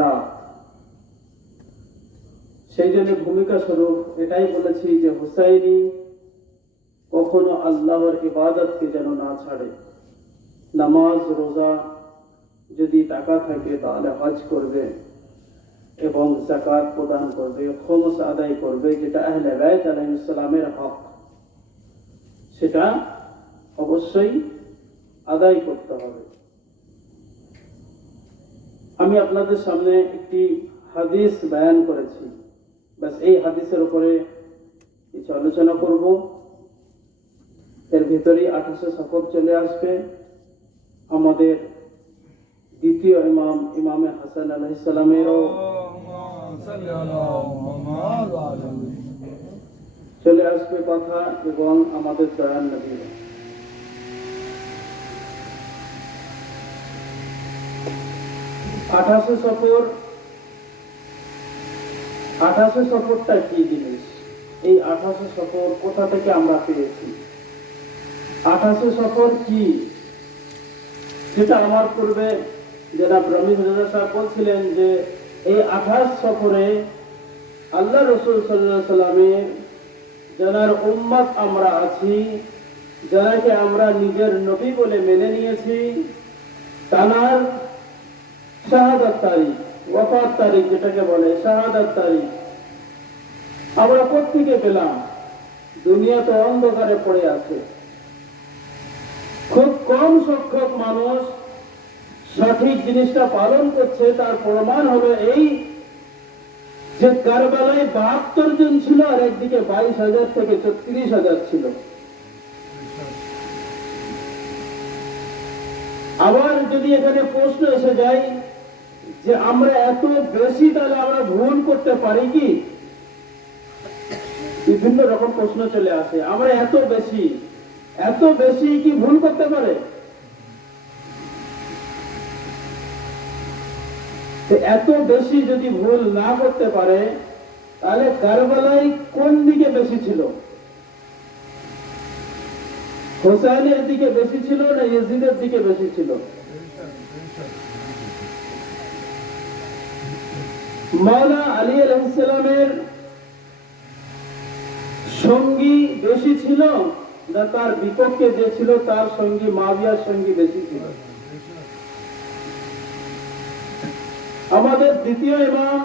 রাত। সেই জন্য ভূমিকা স্বরূপ এটাই বলেছি যে হুসাইনি কখনো আল্লাহর ইবাদতকে যেন না ছাড়ে। নামাজ রোজা, যদি টাকা থাকে তাহলে হজ করবে এবং যাকাত প্রদান করবে, খমস আদায় করবে, যেটা আহলে বাইত আলাইহিস সালামের হক, সেটা অবশ্যই আদায় করতে হবে। আমি আপনাদের সামনে একটি হাদিস বয়ান করেছি, বাস এই হাদিসের উপরে কিছু আলোচনা করব। এর ভিতরেই 28 সফর চলে আসবে। আমাদের দ্বিতীয় ইমাম ইমামে হাসান আলাইহিস সালামেরও চলে আসবে কথা, এবং আমাদের দয়াল নবী। 28 সফর, 28 সফরটা কি জিনিস? এই 28 সফর কোথা থেকে আমরা পেয়েছি? 28 সফর কি? যেটা আমার পূর্বে জনাব রমিজ রাজা সাহেব বলছিলেন যে এই 28 সফরে আল্লাহ রাসূল সাল্লাল্লাহু আলাইহি সাল্লামের যারা উম্মত আমরা আছি, যারাকে আমরা নিজের নবী বলে মেনে নিয়েছি, তার শাহাদাত তারিখ, ওয়াফাত তারিখ যেটাকে বলে শাহাদাত তারিখ আমরা কোত্থেকে পেলাম? দুনিয়া তো অন্ধকারে পড়ে আছে। খুব কম সংখ্যক মানুষ সঠিক জিনিসটা পালন করছে। তার প্রমাণ হলো এই যে কারবালায় 72 জন ছিল, আর একদিকে 22,000 থেকে 36,000 ছিল। আবার যদি এখানে প্রশ্ন এসে যায় যে আমরা এত বেশি, তাহলে আমরা ভুল করতে পারি কি? বিভিন্ন রকম প্রশ্ন চলে আসে। আমরা এত বেশি কি ভুল করতে পারে? এত বেশি যদি ভুল না করতে পারে, তাহলে কারবালায় কোন দিকে বেশি ছিল? হোসেনের দিকে বেশি ছিল না ইয়াজিদের দিকে বেশি ছিল? মাওলা আলী আলাইহিস সালামের সঙ্গী বেশি ছিল না তার বিপক্ষে যে ছিল তার সঙ্গী মুআবিয়ার সঙ্গী বেশি ছিল? আমাদের দ্বিতীয় ইমাম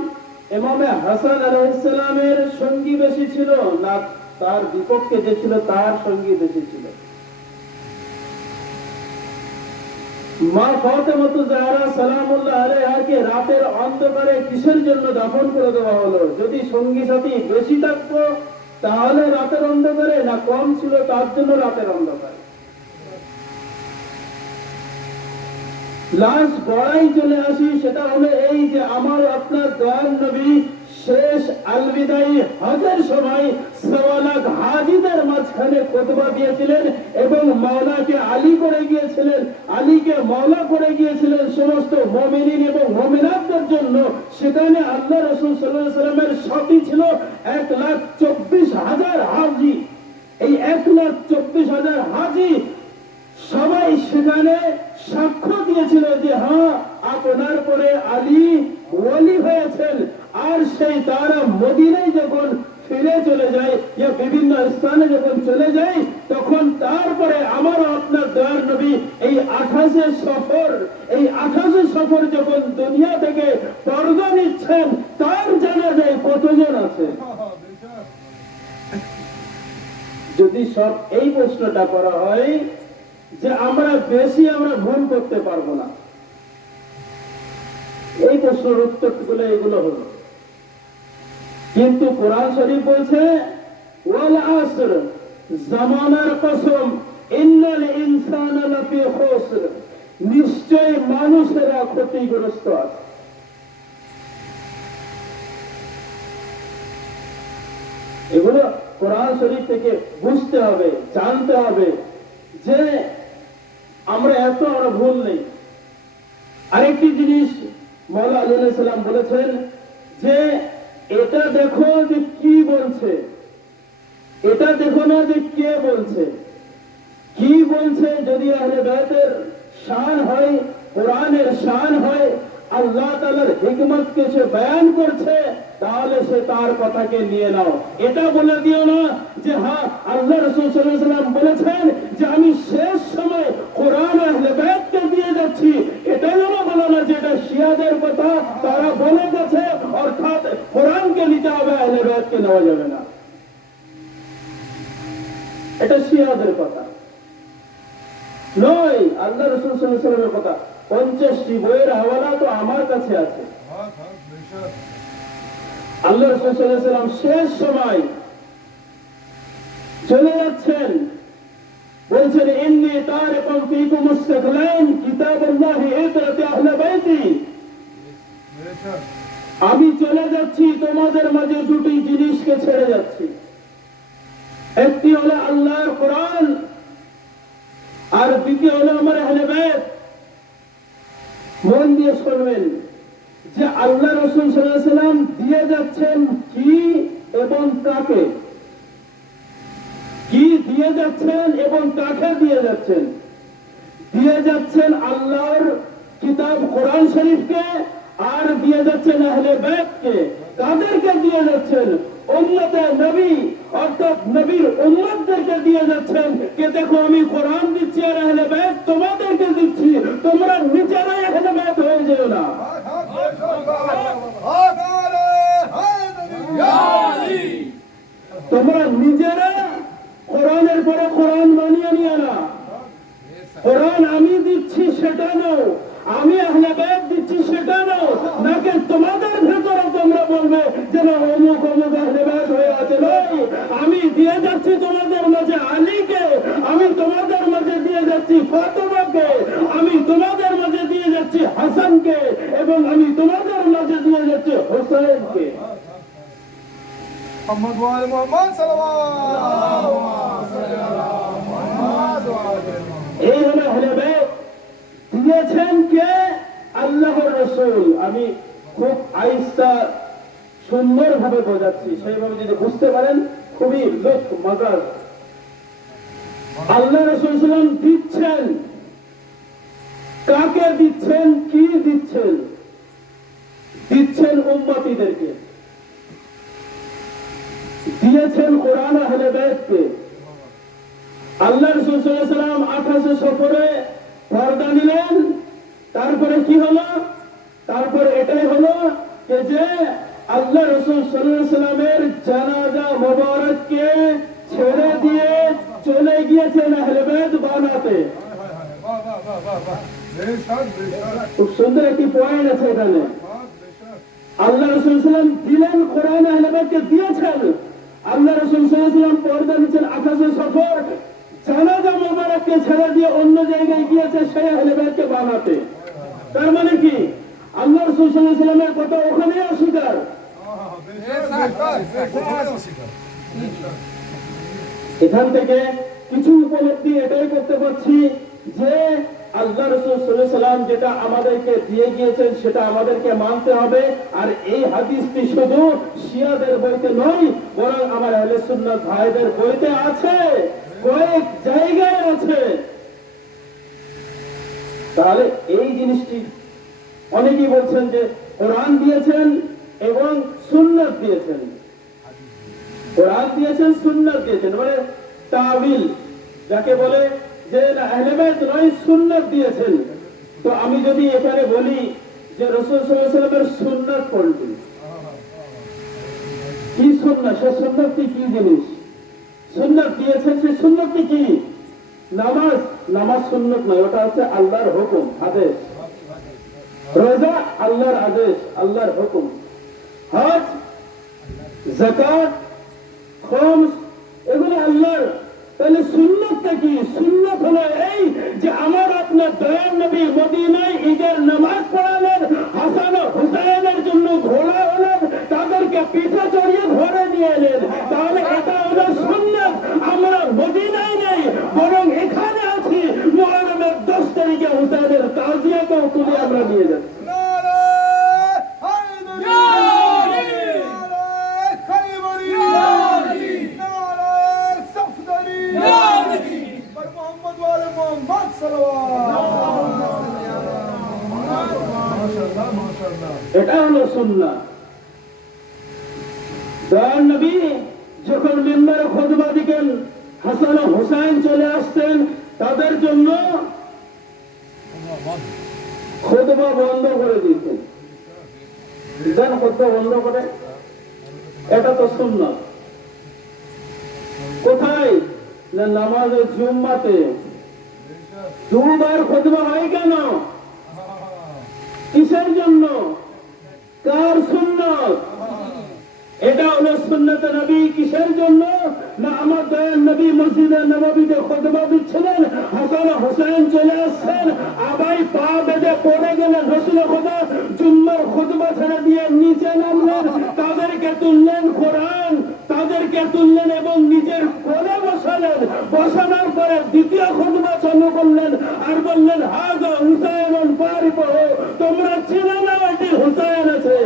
ইমামে হাসান আলাইহিস সালামের সঙ্গী বেশি ছিল না তার বিপক্ষে যে ছিল তার সঙ্গী বেশি ছিল? মা ফাতেমা জাহরা সালামুল্লাহ আলাইহাকে রাতের অন্ধকারে কিসের জন্য দাফন করে দেওয়া হলো? যদি সঙ্গী সাথী বেশি থাকতো তাহলে রাতের অন্ধকারে, না কম ছিল তার জন্য রাতের অন্ধকারে? লাশ গড়াই চলে আসি, সেটা হলো এই যে আমার আপনার দয়াল নবী শেষ আলবিদাই হজের সময় 1.25 লাখ হাজিদের মাঝখানে খুতবা দিয়েছিলেন এবং মাওলাকে আলী করে গিয়েছিলেন, আলীকে মাওলা করে গিয়েছিলেন সমস্ত মুমিনিন এবং মুমিনাতদের জন্য। সেখানে আল্লাহ রাসূল সাল্লাল্লাহু আলাইহি ওয়াসাল্লামের সাথী ছিল 1,24,000 হাজী। এই 1,24,000 হাজী সবাই সেখানে সাক্ষ্য দিয়েছিল যে হ্যাঁ, আপনার পরে আলী ওলি হয়েছেন। আর সেই তারা মদিনায় যখন ফিরে চলে যায়, ইয়া বিভিন্ন স্থানে যখন চলে যায়, তখন তারপরে আমার আপনার দয়ার নবী এই 28 সফর যখন দুনিয়া থেকে পর্দা নিচ্ছেন, তার জানা যায় কতজন আছে? যদি সব এই প্রশ্নটা করা হয় যে আমরা ভুল করতে পারবো না, এই প্রশ্নের উত্তরগুলো এগুলো হলো। কিন্তু কোরআন শরীফ বলছে ওয়াল আসর, জামানার কসম, ইন্নাল ইনসানা লাফি খুসর, নিশ্চয় মানুষেরা ক্ষতিগ্রস্ত আছে। এগুলো কোরআন শরীফ থেকে বুঝতে হবে, জানতে হবে যে আমরা ভুল নেই। আরেকটি জিনিস মাওলা আলী আলাইহিস সালাম বলেছেন যে এটা দেখো যে কি বলছে, এটা দেখো না যে কে বলছে, কি বলছে। যদি আহলে বাইতের শান হয়, কোরআনের শান হয়, আল্লাহ তাআলার হিকমতকে সে বয়ান করছে, তাহলে সে তার কথাকে নিয়ে নাও। এটা বলে দিও না যে হ্যাঁ আল্লাহ রাসূল সাল্লাল্লাহু আলাইহি ওয়াসাল্লাম বলেছেন যে আমি শেষ সময় কোরআন আহলে বাইতকে দিয়ে যাচ্ছি। এটা যেন বলো না যে এটা শিয়াদের কথা, তারা বলে গেছে অর্থাৎ কোরআনকে নিতে হবে, আহলে বাইতকে নেওয়া যাবে না। এটা শিয়াদের কথা নয়, আল্লাহ রাসূল সাল্লাল্লাহু আলাইহি ওয়াসাল্লামের কথা। 50টি বইয়ের হাওয়ালা তো আমার কাছে আছে। আল্লাহ রাসূল সাল্লাল্লাহু আলাইহি ওয়াসাল্লাম শেষ সময় চলে যাচ্ছেন, বলছেন ইন্নী তারিকুম ফীকুম আস-সাকলাইন কিতাবুল্লাহি ইতরাতি আহলে বাইতি। আমি চলে যাচ্ছি, তোমাদের মাঝে দুটি জিনিসকে ছেড়ে যাচ্ছি। একটি হলো আল্লাহর কোরআন, আর দ্বিতীয় হলো আমার আহলে বাইত। মন দিয়ে শুনবেন যে আল্লাহ রাসূল সাল্লাল্লাহু আলাইহি ওয়াসাল্লাম দিয়ে যাচ্ছেন কি এবং কাকে, কি দিয়ে যাচ্ছেন এবং কাকে দিয়ে যাচ্ছেন। দিয়ে যাচ্ছেন আল্লাহর কিতাব কোরআন শরীফকে, আর দিয়ে যাচ্ছেন আহলে বাইতকে। কাদেরকে দিয়ে যাচ্ছেন? উম্মতে নবী, অর্থাৎ নবীর উম্মতদেরকে দিয়ে যাচ্ছেন। কে দেখো আমি কোরআন দিচ্ছি আর আহলে বাইত তোমাদেরকে দিচ্ছি, তোমরা নিজেরাই আহলে বাইত হয়ে যেও না। তোমরা নিজেরা কোরআনের পরে কোরআন মানিয়ে নিও না। কোরআন আমি দিচ্ছি সেটা নাও, আমি আহলে বাইত দিচ্ছি সেটা নাও, নাকি তোমাদের ভেতরে তোমরা বলবে যে না অমুক অমুক আহলে বাইত হয়ে আছে। নয়, আমি দিয়ে যাচ্ছি তোমাদের মাঝে আলীকে, আমি তোমাদের মাঝে দিয়ে যাচ্ছি ফাতেমাকে, আমি তোমাদের মাঝে দিয়ে যাচ্ছি হাসানকে, এবং আমি তোমাদের মাঝে দিয়ে যাচ্ছি হোসেনকে। محمد وآل محمد صلوات এই হলো আহলে বাইত। দিয়েছেন কে? আল্লাহর রাসূল। আমি খুব আইস্তা সুন্দর ভাবে বোঝাচ্ছি, সেইভাবে যদি বুঝতে পারেন খুবই লুৎফ মজার। আল্লাহ রাসূল সাল্লাল্লাহু আলাইহি ওয়াসাল্লাম দিচ্ছেন, কাকে দিচ্ছেন, কি দিচ্ছেন? দিচ্ছেন উম্মতীদেরকে, দিয়েছেন কোরআন আহলে বাইতকে। আল্লাহ রাসূল সাল্লাল্লাহু আলাইহি ওয়াসাল্লাম 28 সফরে পর্দা নিলেন। তারপরে কি হলো? তারপরে এটাই হলো যে আল্লাহ রাসূল সাল্লাল্লাহু আলাইহি ওয়াসাল্লামের জানাজা মুবারককে ছেড়ে দিয়ে চলে গিয়েছেন আহলে বাইত বানাতে। খুব সুন্দর একটি পয়েন্ট আছে এখানে। আল্লাহ রাসূল সাল্লাল্লাহু আলাইহি ওয়াসাল্লাম দিলেন, কোরআন আহলে বাইতকে দিয়েছেন। আল্লাহ রাসূল সাল্লাল্লাহু আলাইহি ওয়াসাল্লাম পর্দা নিচ্ছেন 28 সফর, জানাজা মুবারককে ছেড়ে দিয়ে অন্য জায়গায় গিয়েছে সেই আহলে বাইতকে বানাতে। তার মানে কি আল্লাহ রাসূল সাল্লাল্লাহু আলাইহি ওয়াসাল্লামের কথা ওখানেই অস্বীকার। এখান থেকে কিছু উপলব্ধি এটাই করতে পারছি যে আল্লাহ রাসূল সাল্লাল্লাহু আলাইহি ওয়াসাল্লাম যেটা আমাদেরকে দিয়ে গিয়েছেন সেটা আমাদেরকে মানতে হবে। আর এই হাদিসটি শুধু শিয়াদের বইতে নয়, বরং আমার আহলে সুন্নাত ভাইদের বইতে আছে, কয়েক জায়গায় আছে। তাহলে এই জিনিসটি অনেকেই বলছেন যে কোরআন দিয়েছেন এবং সুন্নাত দিয়েছেন, কোরআন দিয়েছেন সুন্নাত দিয়েছেন, মানে তাবিল যাকে বলে যে আহলে বাইত নয় সুন্নাত দিয়েছেন। তো আমি যদি এখানে বলি যে রাসূল সাল্লাল্লাহু আলাইহি ওয়াসাল্লামের সুন্নাত কোনটি, কি সুন্নাত, সে সুন্নাতটি কি জিনিস? সুন্নাত দিয়েছেন, সে সুন্নাতটি কি? নামাজ, নামাজ সুন্নাত নয়, ওটা হচ্ছে আল্লাহর হুকুম, আদেশ। রোজা আল্লাহর আদেশ, আল্লাহর হুকুম। হজ, যাকাত, খমস, এগুলো আল্লাহর। তাহলে সুন্নাতটা কি? সুন্নাত হলো এই যে আমার আপনার দয়ার নবী মদিনায় ঈদের নামাজ পড়ালেন, হাসান ও হুসাইনের জন্য ঘোড়া হলেন, তাদেরকে পিঠে চড়িয়ে ঘরে নিয়ে এলেন। তাহলে এটা হলো সুন্নাত। আমরা মদিনায় নেই, বরং এখানে আছি। মুহররমের 10 তারিখে হুসাইনের তাজিয়াকেও তুলে আমরা নিয়ে যাচ্ছি। صلوات এটা হলো সুন্নাত। দয়ার নবী যখন মিম্বারে খুতবা দিতেন, হাসান ও হুসাইন চলে আসতেন, তাদের জন্য খুতবা বন্ধ করে দিতেন। দেন খুতবা বন্ধ করে, এটা তো সুন্নাত। কোথায়? না নামাজে জুম্মাতে দুবার খুতবা হয় কেন? কিসের জন্য? কার সুন্নাত? এটা হলো সুন্নতে নবী। কিসের জন্য? না আমার দয়ার নবী মসজিদে নববীতে খুতবা দিচ্ছিলেন, হাসান হুসাইন চলে আসছেন, আবাই পা বেঁধে পড়ে গেলেন, রাসূল খোদা জুম্মার খুতবা ছেড়ে দিয়ে নিচে নামলেন, তাদেরকে তুললেন কোরআন, তাদেরকে তুললেন এবং নিজের কোলে বসালেন। বসানোর পরে দ্বিতীয় খুতবা চালু করলেন আর বললেন, হাযা হুসাইনুন ফারিকুহ, তোমরা চিনো না এটি হুসাইন আছে।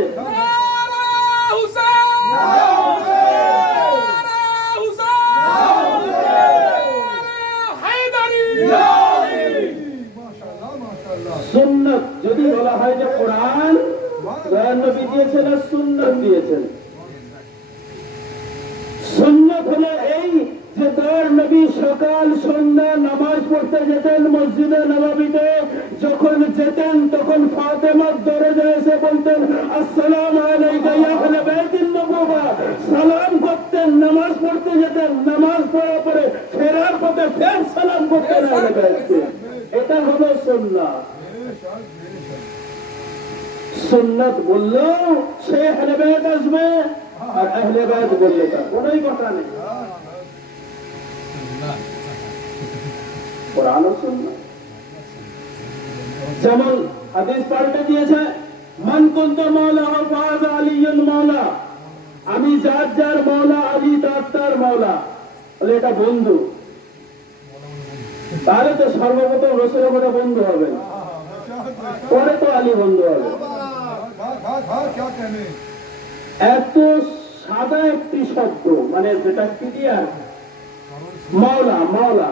সুন্নাত যদি বলা হয় যে কোরআন দয়ার নবী দিয়েছেন আর সুন্নাত দিয়েছেন। সুন্নাত হলো এই যে দয়ার নবী সকাল সন্ধ্যা নামাজ পড়তে যেতেন মসজিদে নববীতে। যখন যেতেন তখন ফাতেমার দরজায় এসে বলতেন, আসসালামু আলাইকা ইয়া আহলে বাইতিন নবুওয়া, সালাম করতেন। নামাজ পড়তে যেতেন, নামাজ পড়ার পরে ফেরার পথে ফের সালাম করতেন আহলে বাইতকে। এটা হলো সুন্নাত। সুন্নাত বললেও সে আহলে বাইত আসবে, আর আহলে বাইত বললে তার কোনোই কথা নেই। কোরআন ও সুন্নাত যেমন হাদিস পাল্টে দিয়েছে, মান কুনতা মাওলা ফাযা আলিয়ুন মাওলা, আমি যার যার মাওলা আলী তার তার মাওলা। বলে এটা বন্ধু, তাহলে তো সর্বপ্রথম রাসূলের কথা বন্ধু হবে, পরে তো আলী বন্ধু হবে। এত সাদা একটি শব্দ, মানে যেটা ক্লিয়ার, মাওলা। মাওলা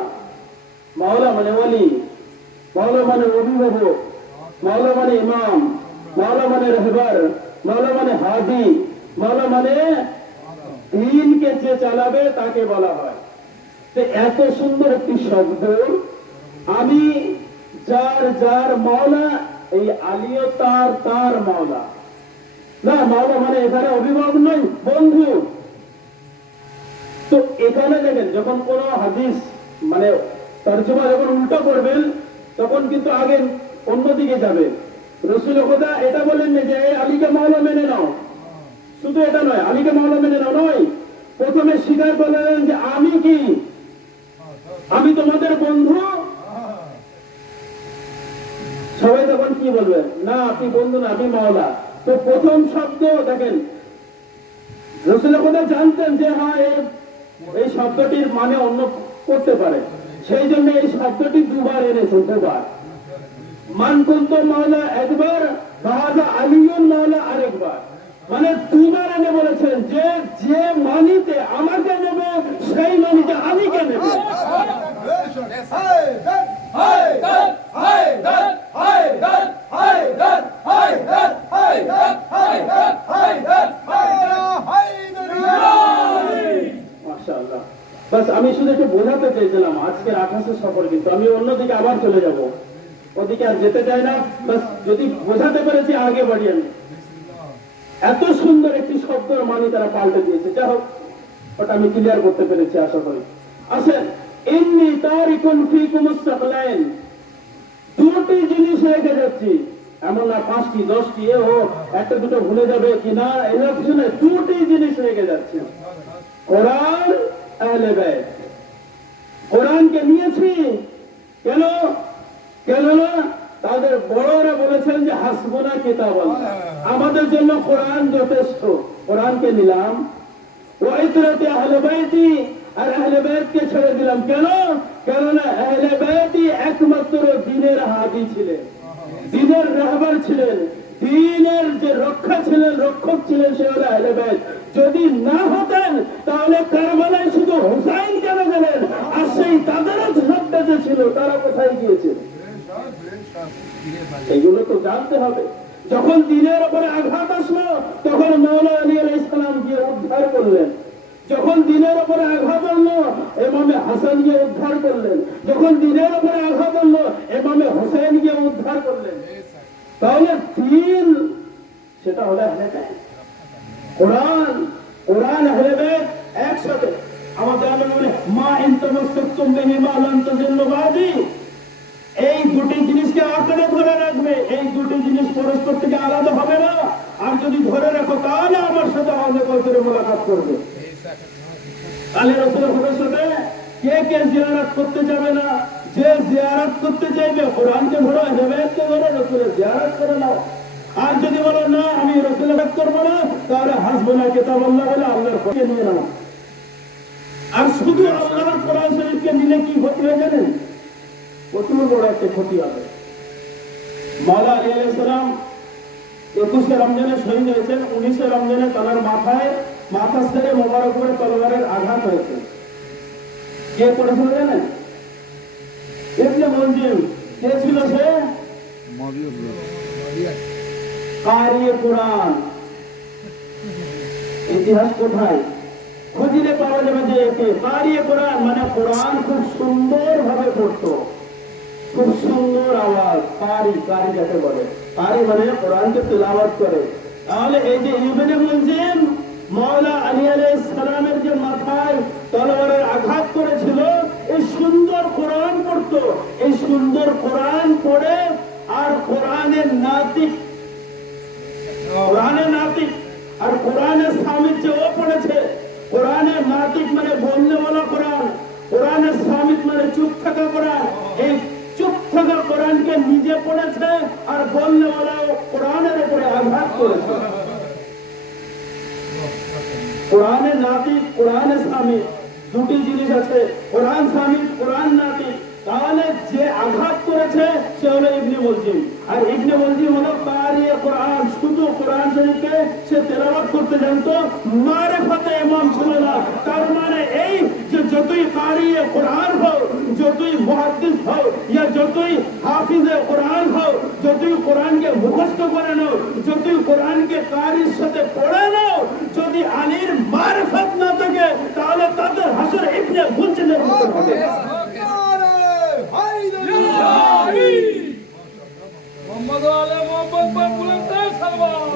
মাওলা মানে ওলি, মাওলা মানে অভিভাবক, মাওলা মানে ইমাম, মাওলা মানে রাহবার, মাওলা মানে হাদি, মাওলা মানে দ্বীনকে যে চালাবে তাকে বলা হয়। তো এত সুন্দর একটি শব্দ, আমি যার যার মাওলা, এই আলীও তার তার মাওলা না। মাওলা মানে এখানে অভিভাবক নয়, বন্ধু। তো এখানে দেখেন যখন কোন হাদিস মানে তরজমা যখন উল্টো করবেন তখন কিন্তু আগে অন্যদিকে যাবে। রাসূল খোদা এটা বলেন যে আলীকে মাওলা মেনে নাও, শুধু এটা নয়, আলীকে মাওলা মেনে নাও নয়, প্রথমে স্বীকার করলেন যে আমি কি, আমি তোমাদের বন্ধু। সবাই তখন কি বলবেন? না আপনি বন্ধু না, আপনি মাওলা। তো প্রথম শব্দ দেখেন, রাসূল খোদা জানতেন যে হ্যাঁ এই শব্দটির মানে অন্য করতে পারে, সেই জন্য এই শব্দটি দুবার এনেছেন, দুবার। মান কুনতু মাওলা একবার, ফাযা আলিয়ুন মাওলা আরেকবার, মানে দুবার এনে বলেছেন যে যে মানিতে আমাকে নেবে সেই মানিতে আলীকে নেবে। মাশাআল্লাহ। বাস আমি শুধু একটু বোঝাতে চেয়েছিলাম আজকের 28 সফর, কিন্তু আমি অন্যদিকে আবার চলে যাব, ওদিকে আর যেতে চাই না। বাস যদি বোঝাতে পেরেছি আগে বাড়ি আমি। এত সুন্দর একটি শব্দের মানে তারা পাল্টে দিয়েছে। যাই হোক, ওটা আমি ক্লিয়ার করতে পেরেছি আশা করি। আসেন, ইন্নী তারিকুন ফীকুমুস সাকলাইন, দুটি জিনিস রেখে যাচ্ছি, এমন না 5টি 10টি ও একটা দুটো ভুলে যাবে কিনা, এসব কিছু না, দুটি জিনিস রেখে যাচ্ছি, কোরআন আহলে বাইত। কোরআনকে নিয়েছি কেন? কেননা তাদের বড়রা বলেছেন যে হাসবুনা কিতাবাল্লাহ, আমাদের জন্য কোরআন যথেষ্ট, কোরআনকে নিলাম। ওয়া ইতরাতি আহলে বাইতি, আর আহলে বাইতকে ছেড়ে দিলাম। কেন? কেননা আহলে বাইতি একমাত্র দ্বীনের হাদি ছিলেন, দ্বীনের রাহবার ছিলেন, দ্বীনের যে রক্ষা ছিলেন, রক্ষক ছিলেন, সে হলো আহলে বাইত। যদি না হতেন তাহলে কারবালায় শুধু হুসাইন কেন গেলেন, আর সেই তাদেরও সবটা যে ছিল তারা কোথায় গিয়েছিল? এগুলো তো জানতে হবে। যখন দিনের উপরে আঘাত আসলো তখন মৌলা আলী আলাইহিস সালাম গিয়ে উদ্ধার করলেন। যখন দিনের উপরে আঘাত আনলো ইমামে হাসান গিয়ে উদ্ধার করলেন। যখন দিনের উপরে আঘাত আনলো ইমামে হোসেন গিয়ে উদ্ধার করলেন। তাহলে দিন সেটা হলো আহলে বাইত। কোরআন কোরআন আহলে বাইত একসাথে। আমাদের আল্লাহ বলে মা ইন তামাসসাকতুম বিহি মা লান তাযিল্লু বাদি। এই দুটি জিনিসকে আঁকড়ে ধরে রাখবে। এই দুটি জিনিস পরস্পর থেকে আলাদা হবে না। আর যদি ধরে রাখো তাহলে আমার সাথে আহলে বাইতের মুলাকাত করবে। আলে রাসূলের ভবিষ্যতে কে কে জিয়ারত করতে যাবে না? যে জিয়ারত করতে চাইবে কোরআনকে ধরো, আহলে বাইতকে ধরো, রাসূলের জিয়ারত করে নাও। আর যদি বলো না আমি রাসূলের জিয়ারত করব না, তাহলে হাসবুনা কিতাবাল্লাহ বলে আল্লাহর পক্ষে নিয়ে নাও। আর শুধু আল্লাহর কোরআন শরীফকে নিলে কি ক্ষতি হয় জানেন? প্রচুর বড় একটা ক্ষতি হবে। মাওলা আলী আলাইহিস সালাম 21 রমজানে শহীদ হয়েছেন। 19 রমজানে তার মাথা ছেড়ে মোবারক করে তলোয়ারের আঘাত হয়েছে। কে করেছিল জানেন? ইবনে মুলজিম। কে ছিল সে? কারিয়ে কোরআন। ইতিহাস কোথায় খুঁজলে পাওয়া যাবে যে একে কারিয়ে কোরআন মানে কোরআন খুব সুন্দর ভাবে পড়তো, খুব সুন্দর আওয়াজ। কারি যাকে বলে, কারি মানে কোরআনকে তিলাওয়াত করে। তাহলে এই যে ইবনে মুলজিম মাওলা আলী আলাইহিস সালামের যে মাথায় তলোয়ারের আঘাত করেছিল, এই সুন্দর কোরআন পড়তো। এই সুন্দর কোরআন পড়ে আর কোরআনের নাতিক আর কোরআনের সামিত যে ও পড়েছে। কোরআনের নাতিক মানে বললে বলা কোরআন, কোরআনের সামিত মানে চুপ থাকা কোরআন। এই চুপ থাকা কোরআনকে নিজে পড়েছে আর বললে বলা কোরআনের উপরে আঘাত করেছে। কোরআনের নাতিক কোরআনের সামিত দুটি জিনিস আছে, কোরআন সামিত কোরআন নাতিক। তাহলে যে আঘাত করেছে সে হলো ইবনে মুলজিম। আর ইবনে মুলজিম হলো কারিয়ে কোরআন, শুধু কোরআন শরীফকে সে তেলাওয়াত করতে জানতো, মারিফাতে ইমাম ছিল না। তার মানে এই যে যতই কারিয়ে কোরআন হও, যতই মুহাদ্দিস হও, ইয়া যতই হাফিজে কোরআন হও, যতই কোরআনকে মুখস্থ করে নাও, যতই কোরআনকে কারির সাথে পড়ে নাও, যদি আলীর মারিফাত না থাকে তাহলে তাদের হাসর ইবনে মুলজিমের মতো হবে। মোহাম্মদ আলী মোহাম্মদ বাবুলের সালাম।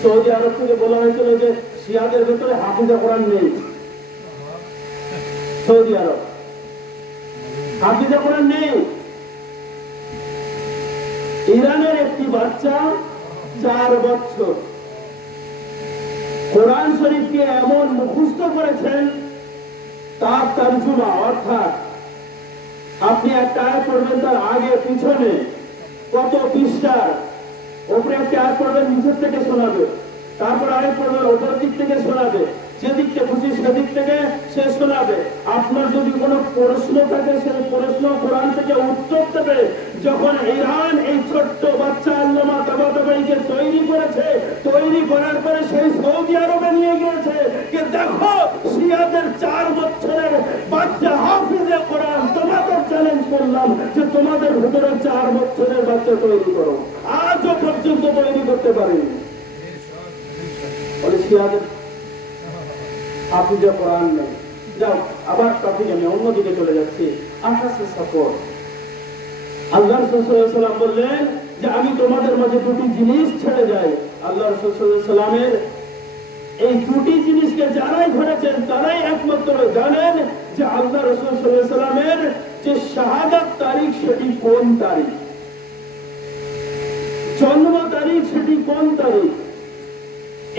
সৌদি আরব থেকে বলা হয়েছিল যে শিয়াদের ভেতরে হাফিজে কোরআন নেই। সৌদি আরব হাফিজে কোরআন নেই। ইরানের একটি বাচ্চা 4 বছর কোরআন শরীফকে এমন মুখস্থ করেছেন, তার তর্জমা অর্থাৎ আপনি একটা আয়াত পড়বেন, তার আগে পিছনে কত পৃষ্ঠার উপরে একটা আয়াত পড়বেন, নিচের থেকে শোনাবে, তারপর আয়াত পড়বেন ওপর দিক থেকে শোনাবে, যেদিকটা খুশি সেদিক থেকে সে শোনাবে। আপনার যদি কোনো প্রশ্ন থাকে সেই প্রশ্ন কোরআন থেকে উত্তর দেবে। যখন ইরান এই ছোট্ট বাচ্চা আল্লামা তাবাতাবাইকে তৈরি করেছে, তৈরি করার পরে সেই সৌদি আরবে নিয়ে গিয়েছে যে দেখো শিয়াদের 4 বছরের বাচ্চা হাফিজে কোরআন, তোমাদের চ্যালেঞ্জ করলাম যে তোমাদের ভিতরে 4 বছরের বাচ্চা তৈরি করো। আজও পর্যন্ত তৈরি করতে পারেনি। বলে শিয়াদের হাফিজে কোরআন নেই। যাও আবার টপিক আমি অন্যদিকে চলে যাচ্ছি। 28 সফর আল্লাহ রাসূল সাল্লাল্লাহু আলাইহি ওয়াসাল্লাম বললেন যে আমি তোমাদের মাঝে দুটি জিনিস ছেড়ে যাই। আল্লাহ রাসূল সাল্লাল্লাহু আলাইহি ওয়াসাল্লামের এই দুটি জিনিসকে যারাই ধরেছেন তারাই একমাত্র জানেন যে আল্লাহ রাসূল সাল্লাল্লাহু আলাইহি ওয়াসাল্লামের যে শাহাদাত তারিখ সেটি কোন তারিখ, জন্ম তারিখ সেটি কোন তারিখ।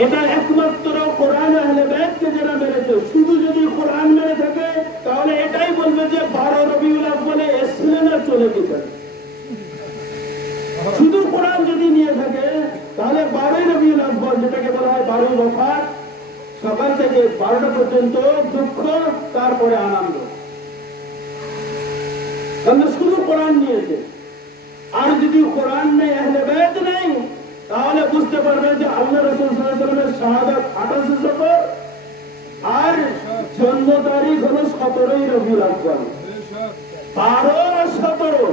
এটা একমাত্র কোরআন আহলে বাইতকে যারা মেনেছে। শুধু যদি কোরআন মেনে থাকে তাহলে এটাই বলবে যে 12 রবিউল আউয়ালে এসেছিলেন আর চলে গেছেন। শুধু কোরআন যদি নিয়ে থাকে তাহলে 12 রবিউল আউয়াল, যেটাকে বলা হয় 12 ওয়াফাত, সকাল থেকে 12টা পর্যন্ত দুঃখ, তারপরে আনন্দ। কারণ শুধু কোরআন নিয়েছে। আর যদি কোরআন নেই, আহলে বাইত নেই, তাহলে বুঝতে পারবে যে আল্লাহ রাসূল সাল্লাল্লাহু আলাইহি ওয়াসাল্লামের শাহাদাত 28 সফর আর জন্ম তারিখ হলো 17 রবিউল আউয়াল। 12 আর 17,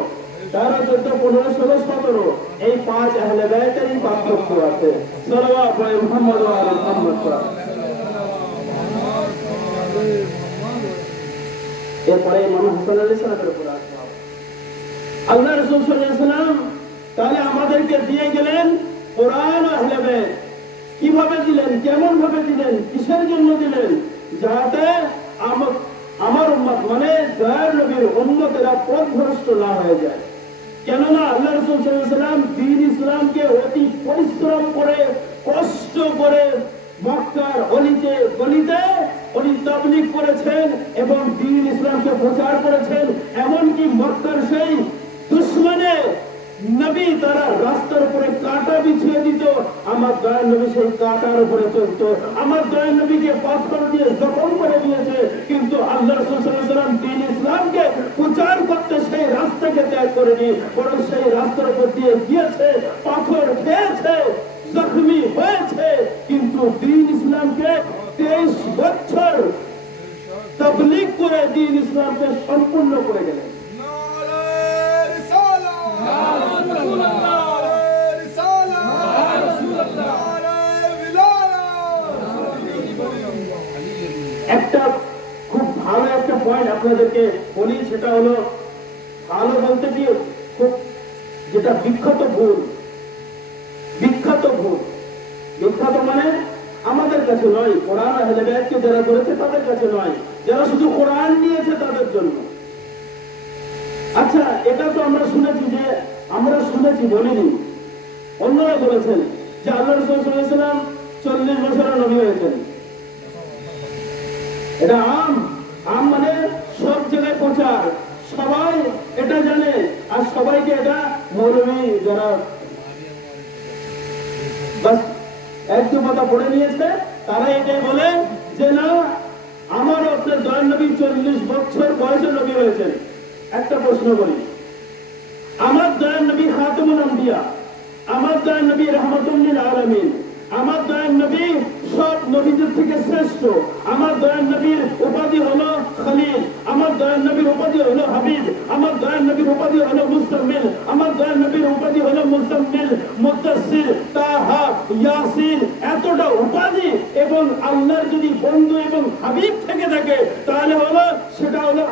13, 14, 15, 16, 17, এই 5 আহলে বাইতেরই পার্থক্য আছে। সাল্লাল্লাহু আলাইহি মুহাম্মদ ওয়া আলি মুহাম্মদ। এরপরে ইমাম হাসান আলাইহিস সালামের উপর আসবে। আল্লাহ রাসূল সাল্লাল্লাহু আলাইহি ওয়াসাল্লাম তাহলে আমাদেরকে দিয়ে গেলেন কোরআন ও আহলে বাইত। কিভাবে দিলেন, কেমন ভাবে দিলেন, কিসের জন্য দিলেন? যাতে আমার উম্মত মানে দয়ার নবীর উম্মতেরা পথভ্রষ্ট না হয়ে যায়। কেননা আল্লাহ রাসূল সাল্লাল্লাহু আলাইহি ওয়াসাল্লাম দ্বীন ইসলামকে অতি পরিশ্রম করে, কষ্ট করে মক্কার অলিতে গলিতে উনি তাবলীগ করেছেন এবং দ্বীন ইসলামকে প্রচার করেছেন। এমনকি মক্কার সেই দুশমনে নবী তারা রাস্তার উপরে কাঁটা বিছিয়ে দিত, আমার দয়ার নবী সেই কাঁটার উপরে চলতো। আমার দয়ার নবীকে পাথর দিয়ে জখম করে দিয়েছে, কিন্তু আল্লাহ রাসূল সাল্লাল্লাহু আলাইহি ওয়াসাল্লাম দ্বীন ইসলামকে প্রচার করতে সেই রাস্তাকে ত্যাগ করেনি, বরং সেই রাস্তার উপর দিয়ে গিয়েছে, পাথর খেয়েছে, জখমি হয়েছে, কিন্তু দ্বীন ইসলামকে 23 বছর তাবলীগ করে দ্বীন ইসলামকে সম্পূর্ণ করে গেলেন। একটা খুব ভালো একটা পয়েন্ট আপনাদেরকে বলি, সেটা হলো ভালো বলতে কি খুব যেটা বিখ্যাত ভুল। বিখ্যাত ভুল, বিখ্যাত মানে আমাদের কাছে নয়, কোরআন আহলে বাইতকে যারা ধরেছে তাদের কাছে নয়, যারা শুধু কোরআন দিয়েছে তাদের জন্য। আচ্ছা, এটা তো আমরা শুনেছি, যে আমরা শুনেছি বলিনি, অন্যরা বলেছেন যে আল্লাহ রাসূল সাল্লাল্লাহু আলাইহি ওয়াসাল্লাম 40 বছরের নবী হয়েছেন। এটা আম মানে সব জায়গায় প্রচার, সবাই এটা জানে, আর সবাইকে এটা মৌলবী যারা বাস এক দু কথা পড়ে নিয়েছে তারা এটাই বলে যে না, আমার আপনার দয়ার নবী 40 বছর বয়সে নবী হয়েছেন। একটা প্রশ্ন করি, আমার দয়ার নবী খাতামুল আম্বিয়া, আমার দয়ার নবী রাহমাতুল লিল আলামিন, আমার দয়ার নবী সব নবীদের থেকে শ্রেষ্ঠ, আমার দয়ার নবীর উপাধি হলো খলিল, আমার দয়ার নবীর উপাধি হলো হাবিব, আমার দয়ার নবীর উপাধি হলো মুসাম্মিল, আমার দয়ার নবীর উপাধি হলো মুসাম্মিল, মুদাসসির, তাহা, ইয়াসিন, এতটা উপাধি এবং আল্লাহর যদি বন্ধু এবং হাবিব থেকে থাকে তাহলে হলো সেটা হলো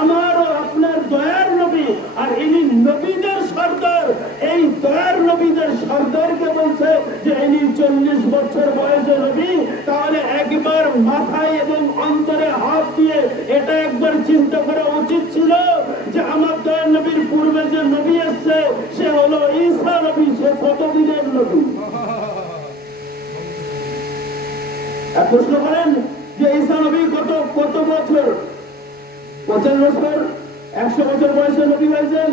আমারও আপনার দয়ার নবী। আর ইনি নবীদের সর্দার, এই দয়ার নবীদের সর্দারকে বলছে যে ইনি 40 বছর বয়সে নবী। তাহলে একবার মাথায় এবং অন্তরে হাত দিয়ে এটা একবার চিন্তা করা উচিত ছিল যে আমার দয়ার নবীর পূর্বে যে নবী এসছে সে হলো ঈসা নবী, সে কতদিনের নবী। প্রশ্ন করেন যে ঈসা নবী কত বছর? 50 বছর, 100 বছর বয়সে নবী হয়েছেন।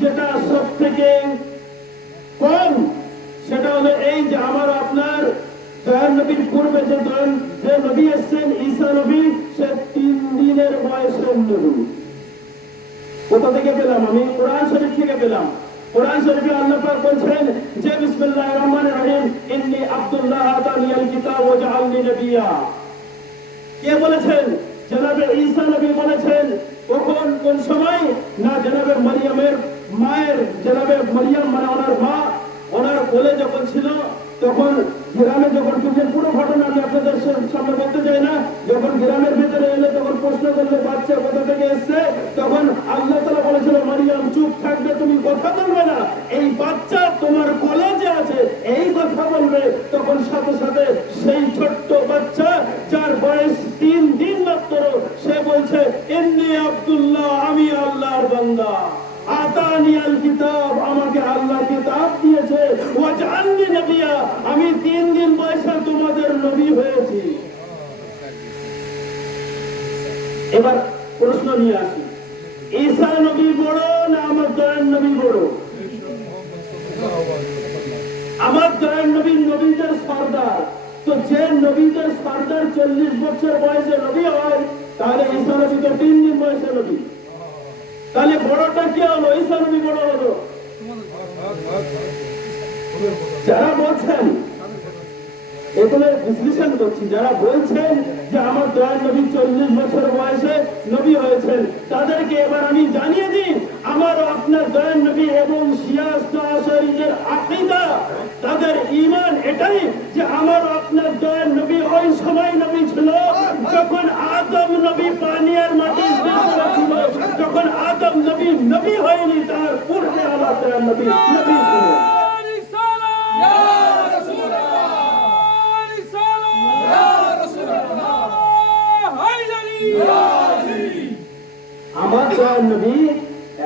যেটা সব থেকে কম সেটা হলো এই যে আমার আপনার দয়ার নবীর পূর্বে যে নবী এসছেন ঈসা নবী, সে 3 দিনের বয়সের নবী। কোথা থেকে পেলাম? আমি কোরআন শরীফ থেকে পেলাম। কোরআন শরীফে আল্লাহ পাক বলছেন যে বিসমিল্লাহির রহমানির রহিম, ইন্নী আব্দুল্লাহ আতানিয়াল কিতাব ওয়া জাআলনি নবিয়্যা। কে বলেছেন? জনাবে ঈসা নবী বলেছেন। কখন, কোন সময়? না, জনাবে মারিয়ামের মায়ের, জনাবে মারিয়াম মানে ওনার মা, ওনার কোলে যখন ছিল তখন গ্রামে যখন ফিরলেন, পুরো ঘটনা আমি আপনাদের সামনে বলতে চাই না, যখন গ্রামের ভিতরে এলে তখন প্রশ্ন করলে বাচ্চা কোথা থেকে এসছে, তখন আল্লাহ তাআলা বলেছিল মারিয়াম চুপ থাকবে, তুমি কথা বলবে না, এই বাচ্চা তোমার কোলে যে আছে এই কথা বলবে। তখন সাথে সাথে সেই ছোট্ট বাচ্চা যার বয়স 3 দিন মাত্র, সে বলছে ইন্নী আব্দুল্লাহ, আমি আল্লাহর বান্দা, আতানিয়াল কিতাব, আমাকে আল্লাহ কিতাব দিয়েছে, ওয়া জাআলনি নবিয়্যা, আমি 3 দিন বয়সে তোমাদের নবী হয়েছি। এবার প্রশ্ন নিয়ে আসি, ঈসা নবী বড় না আমার দয়ার নবী বড়? আমার দয়ার নবী নবীদের সর্দার। তো যে নবীদের সর্দার 40 বছর বয়সে নবী হয়, তাহলে ঈসা নবী তো 3 দিন বয়সে নবী। তাহলে বড়টা কে হলো? ঈসা নবী বড় হলো। যারা বলছেন এগুলো বিশ্লেষণ করছি। যারা বলছেন যে আমার দয়াল নবী 40 বছর বয়সে নবী হয়েছেন, তাদেরকে এবার আমি জানিয়ে দিই আমার আপনার দয়াল নবী এবং শিয়া আশারীদের আকীদা, তাদের ঈমান এটাই যে আমার আপনার দয়াল নবী ওই সময় নবী ছিল যখন আদম নবী পানি আর মাটির সৃষ্টি ছিল, যখন আদম নবী নবী হয়নি তার পূর্বে আমার দয়াল নবী নবী ছিল। আমার দয়াল নবী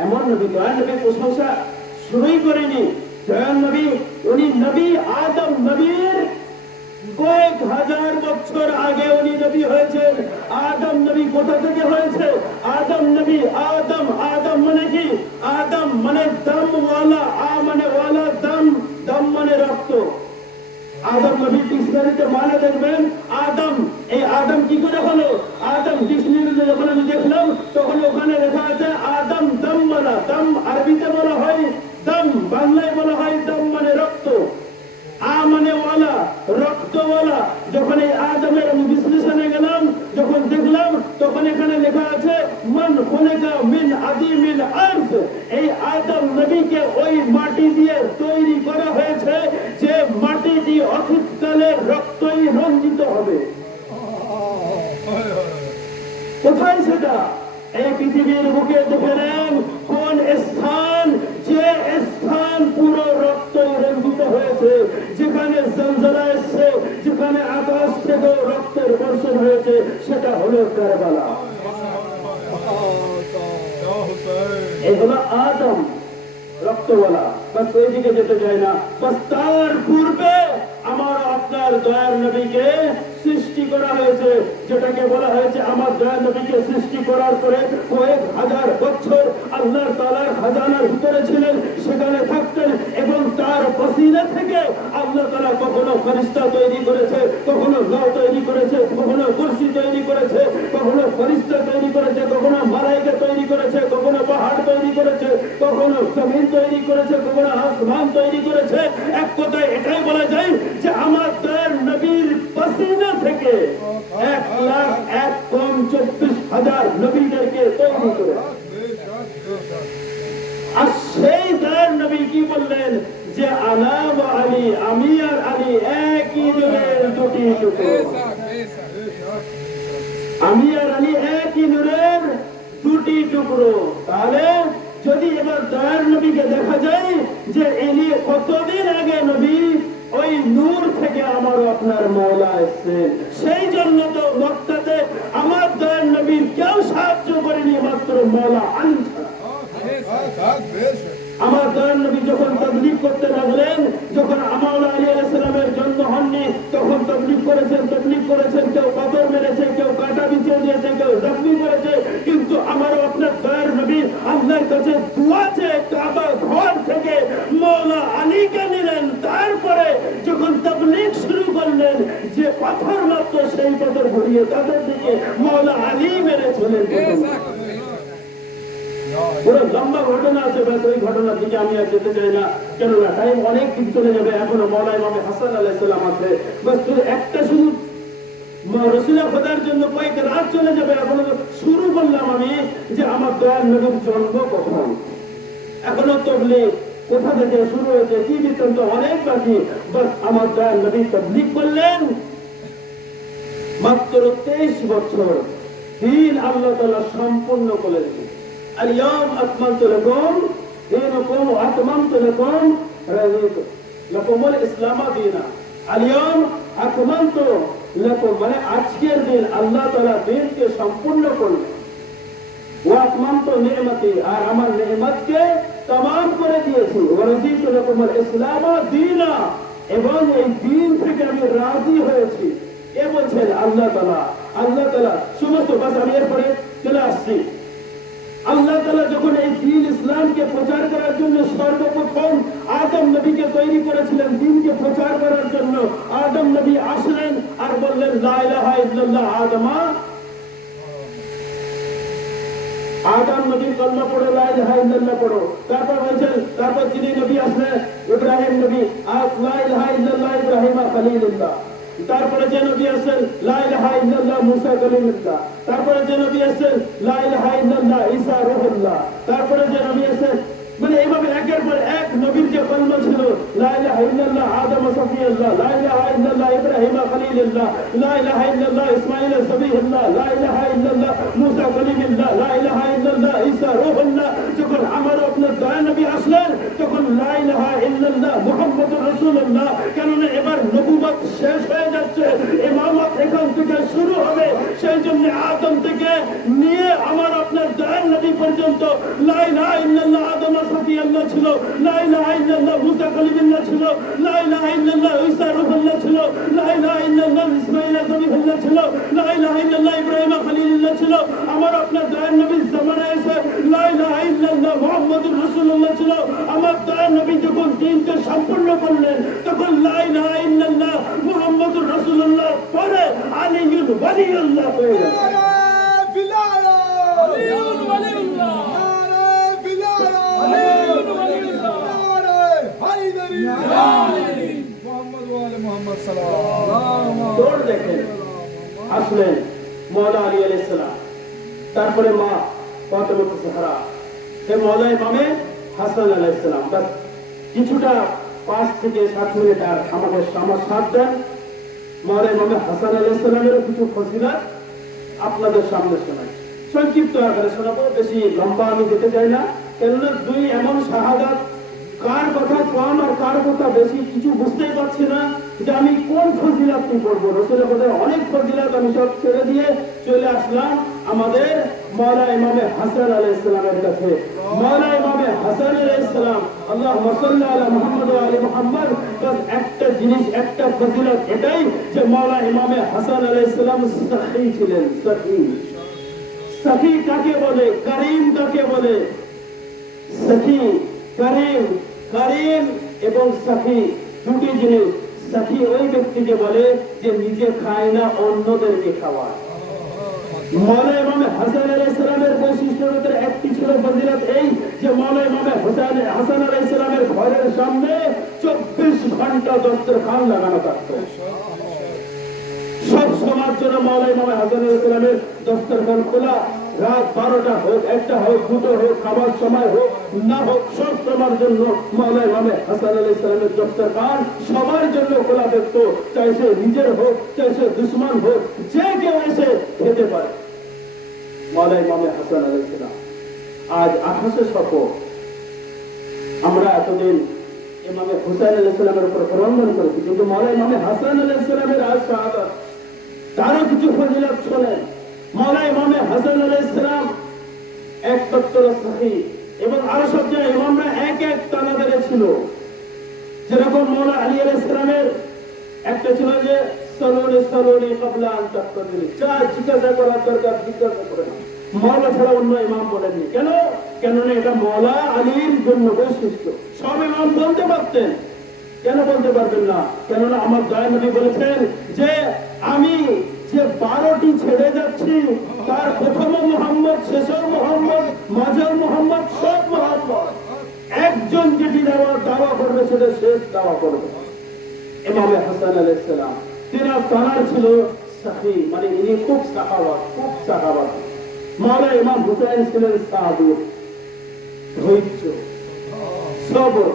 এমন নবী, দয়াল নবীর প্রশংসা শুরুই করেনি। দয়াল নবী উনি নবী আদম নবীর কয়েক হাজার বছর আগে উনি নবী হয়েছেন। আদম নবী কোথা থেকে হয়েছে? আদম নবী, আদম, আদম মানে কি? আদম মানে দমওয়ালা, মানে ওয়ালা, দম মানে রক্ত। আদম নবী ডিকশনারিতে মানে দেখবেন আদম, এই আদম কি করে হলো? আদম ডিকশনারিতে যখন আমি দেখলাম তখন ওখানে লেখা আছে আদম দমওয়ালা। দম আরবিতে বলা হয় দম, বাংলায় বলা হয় দম মানে রক্ত, মানে ওয়ালা, রক্তওয়ালা। যখন এই আদমের আমি বিশ্লেষণে গেলাম, যখন দেখলাম তখন এখানে লেখা আছে মান খুলিকা মিন আদিমিল আরদ। এই আদম নবীকে ওই মাটি দিয়ে তৈরি করা হয়েছে যে মাটিটি অতীতকালের রক্তই রঞ্জিত হবে। কোথায় সেটা? এই পৃথিবীর বুকে দেখে নেন কোন স্থান, যে স্থান পুরো রক্তই রঞ্জিত হয়েছে, যেখানে জলজলা এসছে, যেখানে আকাশ থেকে রক্তের বর্ষণ হয়েছে, সেটা হলো কারবালা। এই হলো আদম রক্তওয়ালা। বাস ওই দিকে যেতে চায় না। বাস তার পূর্বে আমার আপনার দয়ার নবীকে সৃষ্টি করা হয়েছে, যেটাকে বলা হয়েছে আমার দয়ার নবীকে সৃষ্টি করার পরে কয়েক হাজার বছর আল্লাহর তাআলার খাজানার ভিতরে ছিলেন, সেখানে থাকতেন এবং তার পসিনা থেকে আল্লাহ তাআলা কখনো ফেরেশতা তৈরি করেছে, কখনো লাউ তৈরি করেছে, কখনো কুরসি তৈরি করেছে, কখনো ফেরেশতা তৈরি করেছে, কখনো মালায়েকা তৈরি করেছে, কখনো পাহাড় তৈরি করেছে, কখনো জমিন তৈরি করেছে, কখনো আসমান তৈরি করেছে। এক কথায় এটাই বলা যায় যে আমার দয়ার নবীর পসিনা থেকে 1,24,000 নবীদেরকে তৈরি করে। আর সেই দয়ার নবী কি বললেন যে আনা ওয়া আলী, আমি আর আলী একই নূরের দুটি টুকরো। আমি আর আলী একই নূরের দুটি টুকরো। তাহলে যদি এবার দয়ার নবীকে দেখা যায় যে ইনি কতদিন আগে নবী, ওই নূর থেকে আমার আপনার মওলা এসেছেন। সেই জন্য তো মক্কাতে আমার দয়ার নবীর কেউ সাহায্য করেনি, মাত্র মওলা আলী ছাড়া। আমার দয়ার নবী যখন তাবলীগ করতে লাগলেন, যখন মাওলানা আলী আলাইহিস সালামের জন্ম হননি, তখন তাবলীগ করেছেন। কেউ পাথর মেরেছে, কেউ কাঁটা বিছিয়ে দিয়েছে, কেউ জখমি করেছে, কিন্তু আমার আপনার দয়ার নবী আল্লাহর কাছে দোয়া চেয়ে কাবা ঘর থেকে মাওলানা আলীকে নিলেন। তারপরে যখন তাবলীগ শুরু করলেন, যে পাথর মারতো সেই পাথর ঘুরিয়ে তাদের দিকে মাওলানা আলী মেরেছিলেন। পুরো লম্বা ঘটনা আছে, ব্যাস ওই ঘটনার দিকে আমি আর যেতে চাই না, কেননা টাইম অনেক দিক চলে যাবে। এখনো মওলা ইমাম হাসান আলাইহিস সালাম আছে, বাস একটা শুধু রাসূলের খোদার জন্য কয়েক রাত চলে যাবে। এখনো শুরু করলাম আমি যে আমার দয়াল নবীর জন্ম কখন, এখনো তাবলীগ কোথা থেকে শুরু হয়েছে, কি বৃত্তান্ত অনেক বাকি। বাস আমার দয়াল নবী তাবলীগ করলেন মাত্র 23 বছর, দিন আল্লাহ তাআলা সম্পূর্ণ করে দিলেন। اليوم أكملت لكم دينكم وأتممت لكم رضيت لكم الإسلام دينا। اليوم أكملت لكم মানে আজকের দিন আল্লাহ তাআলা দিনকে সম্পূর্ণ করলেন। ওয়া আতমামতু নি'মাতি, আর আমার নেয়ামতকে तमाम করে দিয়েছি। ওয়া রাদিতু লাকুম আল ইসলাম দীনা, এবং এই দিন থেকে আমি রাজি হয়েছি। এ বলছেন আল্লাহ তাআলা। সমস্ত বাস আমি এরপরে চলে আসছি। আল্লাহ তাআলা যখন এই দ্বীন ইসলামকে প্রচার করার জন্য সর্বপ্রথম আদম নবীকে তৈরি করেছিলেন, দ্বীনকে প্রচার করার জন্য আদম নবী আসলেন আর বললেন লা ইলাহা ইল্লাল্লাহ। আদম নবী কলমা পড়ে লা ইলাহা ইল্লাল্লাহ পড়ো। তারপর বলছেন, তারপর যিনি নবী আসলেন ইব্রাহিম নবী, লা ইলাহা ইল্লাল্লাহ ইব্রাহিম খলিলুল্লাহ। তারপরে যে নবী আছেন লা ইলাহা ইল্লাল্লাহ মুসা কালিমুল্লাহ, তারপরে যে নবী আছেন লা ইলাহা ইল্লাল্লাহ ঈসা রূহুল্লাহ, তারপরে যে নবী আছেন মানে এইভাবে একের পর এক নবীর যে কলমা ছিল লা ইলাহা ইল্লাল্লাহ আদম সফিউল্লাহ, লা ইলাহা ইল্লাল্লাহ ইব্রাহিম খলিলুল্লাহ, লা ইলাহা ইল্লাল্লাহ ইসমাঈল সবিহুল্লাহ, লা ইলাহা ইল্লাল্লাহ মুসা কালিমুল্লাহ, লা ইলাহা ইল্লাল্লাহ ঈসা রূহুল্লাহ। যখন আমার আপনার দয়া নবী আসলেন তখন লা ইলাহা ইল্লাল্লাহ মুহাম্মদুর রাসূলুল্লাহ, কেননা এবার নবুয়ত শেষ হয়ে যাচ্ছে, ইমামত এখান থেকে শুরু হবে। সেই জন্য আদম থেকে নিয়ে আমার আপনার দয়া নবী পর্যন্ত লা ইলাহা ইল্লাল্লাহ আদম সফিউল্লাহ ছিল, লা ইলাহা ইল্লাল্লাহ মুসা কালিমুল্লাহ ছিল, লা ইলাহা ইল্লাল্লাহ ঈসা রূহুল্লাহ ছিল, লা ইলাহা ইল্লাল্লাহ ইসমাঈল সবিহুল্লাহ ছিল, লা ইলাহা ইল্লাল্লাহ ইব্রাহিম খলিলুল্লাহ ছিল। আমার আপনার দয়া নবীর জামানায় এসে লা ইলাহা ইল্লাল্লাহ মুহাম্মদুর রাসূলুল্লাহ ছিল। আমার দয়া নবী যখন দিনকে সম্পূর্ণ করলেন তখন লা ইলাহা ইল্লাল্লাহ মুহাম্মদুর রাসূলুল্লাহ পরে আলিয়ুল ওয়ালিউল্লাহ হয়ে গেল। আলিউল ওয়ালিউল্লাহ, আলিউল ওয়ালিউল্লাহ, দৌড় দেখেন আসলেন মওলা আলী আলাইহিস সালাম, তারপরে মা ফাতেমা জাহরা, হে মওলা ইমামে হাসান আলাইহিস সালাম। বাস কিছুটা 5 থেকে 7 মিনিট আর আমাদের আমার সাথ দেন। মওলা ইমামে হাসান আলাইহিস সালামের কিছু ফজিলত আপনাদের সামনে শোনাই, সংক্ষিপ্ত আকারে শোনাবো, বেশি লম্বা আমি যেতে চাই না, কেননা দুই এমন শাহাদাত কার কথা কম আর কার কথা বেশি কিছু বুঝতেই পারছি না যে আমি কোন ফজিলাত কি করবো। রসুলের কথা অনেক ফজিলাত, আমি সব ছেড়ে দিয়ে চলে আসলাম আমাদের মওলা ইমামে হাসান আলাইহিস সালামের কাছে। মওলা ইমামে হাসান আলাইহিস সালাম, আল্লাহুম্মা সাল্লি আলা মুহাম্মদ ওয়া আলি মুহাম্মদ। বাস একটা জিনিস, একটা ফজিলত এটাই যে মওলা ইমামে হাসান আলাইহিস সালাম সাখী ছিলেন। সাখী, সাখী কাকে বলে? করিম কাকে বলে? সাখী, করিম, করিম এবং সাখী দুটি জিনিস। সাখী ওই ব্যক্তিকে বলে যে নিজে খায় না, অন্যদেরকে খাওয়ায়। মওলা ইমামে হাসান আলাইহিস সালামের বৈশিষ্ট্যের ভিতরে একটি ছিল ফজিলত এই যে মওলা ইমামে হাসান আলাইহিস সালামের ঘরের সামনে 24 ঘন্টা দস্তরখান লাগানো থাকতো। সব সময়ের জন্য মওলা ইমামে হাসান আলাইহিস সালামের দস্তরখান খোলা, রাত 12টা হোক, 1টা হোক, 2টো হোক, খাবার সময় হোক না হোক, সব সময়ের জন্য মওলা ইমামে হাসান আলাইহিস সালামের দস্তরখান সবার জন্য খোলা থাকতো। চাই সে নিজের হোক, চাই সে দুশমন হোক, যে কেউ এসে খেতে পারে। মওলা ইমামে হাসান আলাইহিস সালাম আজ 28 সফর। আমরা এতদিন ইমামে হুসাইন আলাইহিস সালামের উপর প্রবন্ধন করেছি, কিন্তু মওলা ইমামে হাসান আলাইহিস সালামের আজ শাহাদাত, তারও কিছু ফজিলত শোনেন। মওলা ইমামে হাসান আলাইহিস সালাম একমাত্র সাখী, এবং আরো সব জায়গায় ইমামরা এক এক তানাদারে ছিল। যেরকম মওলা আলী আলাইহিস সালামের একটা ছিল যে সালুনি সালুনি ক্বাবলা আন তাফতাদিনি, যা জিজ্ঞাসা করার দরকার জিজ্ঞাসা করে না। মওলা ছাড়া অন্য ইমাম বলেননি। কেন? কেননা এটা মওলা আলীর জন্য বৈশিষ্ট্য। সব ইমাম বলতে পারতেন, কেন বলতে পারবেন না? কেননা আমার দয়া নবী বলেছেন যে আমি যে 12টি ছেড়ে যাচ্ছি তার প্রথম মুহাম্মদ, শেষের মুহাম্মদ, মাঝের মুহাম্মদ, সব মুহাম্মদ। একজন যেটি দাওয়া করবে সেটা শেষ দাওয়া করবে। ইমামে হাসান আলাইহিস সালাম তার ছিল সাখী, মানে ইনি খুব সাখাওয়াত, খুব সাখাওয়াত। মওলা ইমাম হুসাইন ছিলেন সাবুর, ধৈর্য, সবর।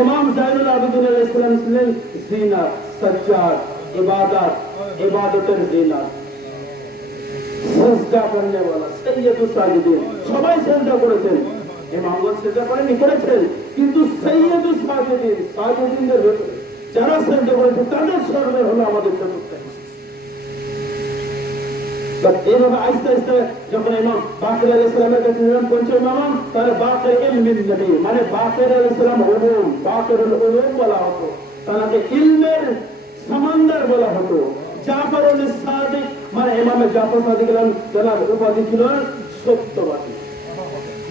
ইমাম জাইনুল আবেদিন আলাইহিস সালাম ছিলেন জিনাত, সাজ্জাদ, ইবাদত, ইবাদতের জিনাত, সিজদা করনে वाला, সাইয়্যিদুস সাজিদিন। সবাই সিজদা করেছেন, ইমামগণ সিজদা করেননি, করেছেন, কিন্তু সাইয়্যিদুস সাজিদিন, সাজিদিনদের যারা সিজদা করেছে তাদের স্মরণে হলো আমাদের চতুর্থ। এইভাবে আস্তে আস্তে যখন ইমাম বাকির আলাইহিস সালামের কাছে নিলাম পঞ্চম ইমাম, তাহলে বাকির ইলমিন নবী, মানে বাকির আলাইহিস সালাম উলুম, বাকিরুল উলুম বলা হতো, তাকে ইলমের সমন্দর বলা হতো। জাফরুল সাদিক, মানে ইমামে জাফর সাদিক আলাইহিস উপাধি ছিল সত্যবাদী।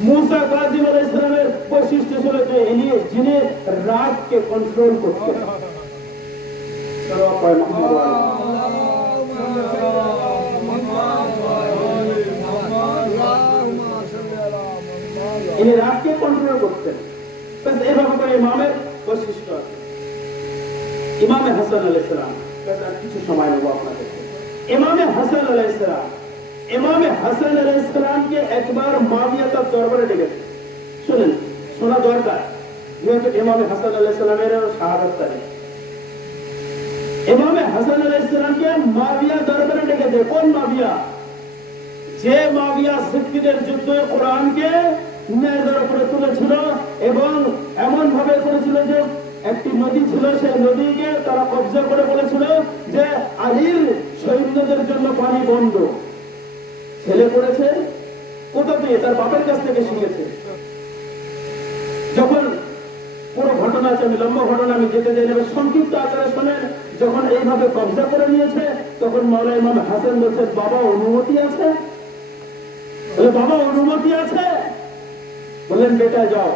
মুসা কাযিম আলাইহিস সালামের বৈশিষ্ট্য ছিল যে ইনি যিনি রাগকে কন্ট্রোল করতেন। ইনি রাগকে কন্ট্রোল করতেন। এইভাবে করে ইমামের বৈশিষ্ট্য আছে। ইমামে হাসান আলাইহিস সালাম, কিছু সময় নেব আপনাদের। ইমামে হাসান আলাইহিস সালাম, ইমামে হাসান আলাইহিস সালামকে একবার মুয়াবিয়া তার দরবারে ডেকেছে। শুনেন, শোনা দরকার, যেহেতু ইমামে হাসান আলাইহিস সালামের শাহাদাত তারিখ। ইমামে হাসান আলাইহিস সালামকে মুয়াবিয়া দরবারে ডেকেছে। কোন মুয়াবিয়া? যে মুয়াবিয়া সিফফিনের যুদ্ধে কোরআনকে নেজার উপরে তুলেছিল এবং এমন ভাবে করেছিল যে একটি নদী ছিল, সেই নদীকে তারা কবজা করে বলেছিল যে আলীর সৈন্যদের জন্য পানি বন্ধ। ছেলে করেছে কোথা থেকে? তার বাপের কাছ থেকে শিখেছে। যখন পুরো ঘটনা আছে, আমি লম্বা ঘটনা আমি যেতে চাই না, সংক্ষিপ্ত আকারে শোনেন। যখন এইভাবে কবজা করে নিয়েছে তখন মাওলানা ইমাম হাসান বলছে, বাবা অনুমতি আছে? বলে, বাবা অনুমতি আছে? বললেন, বেটা যাও।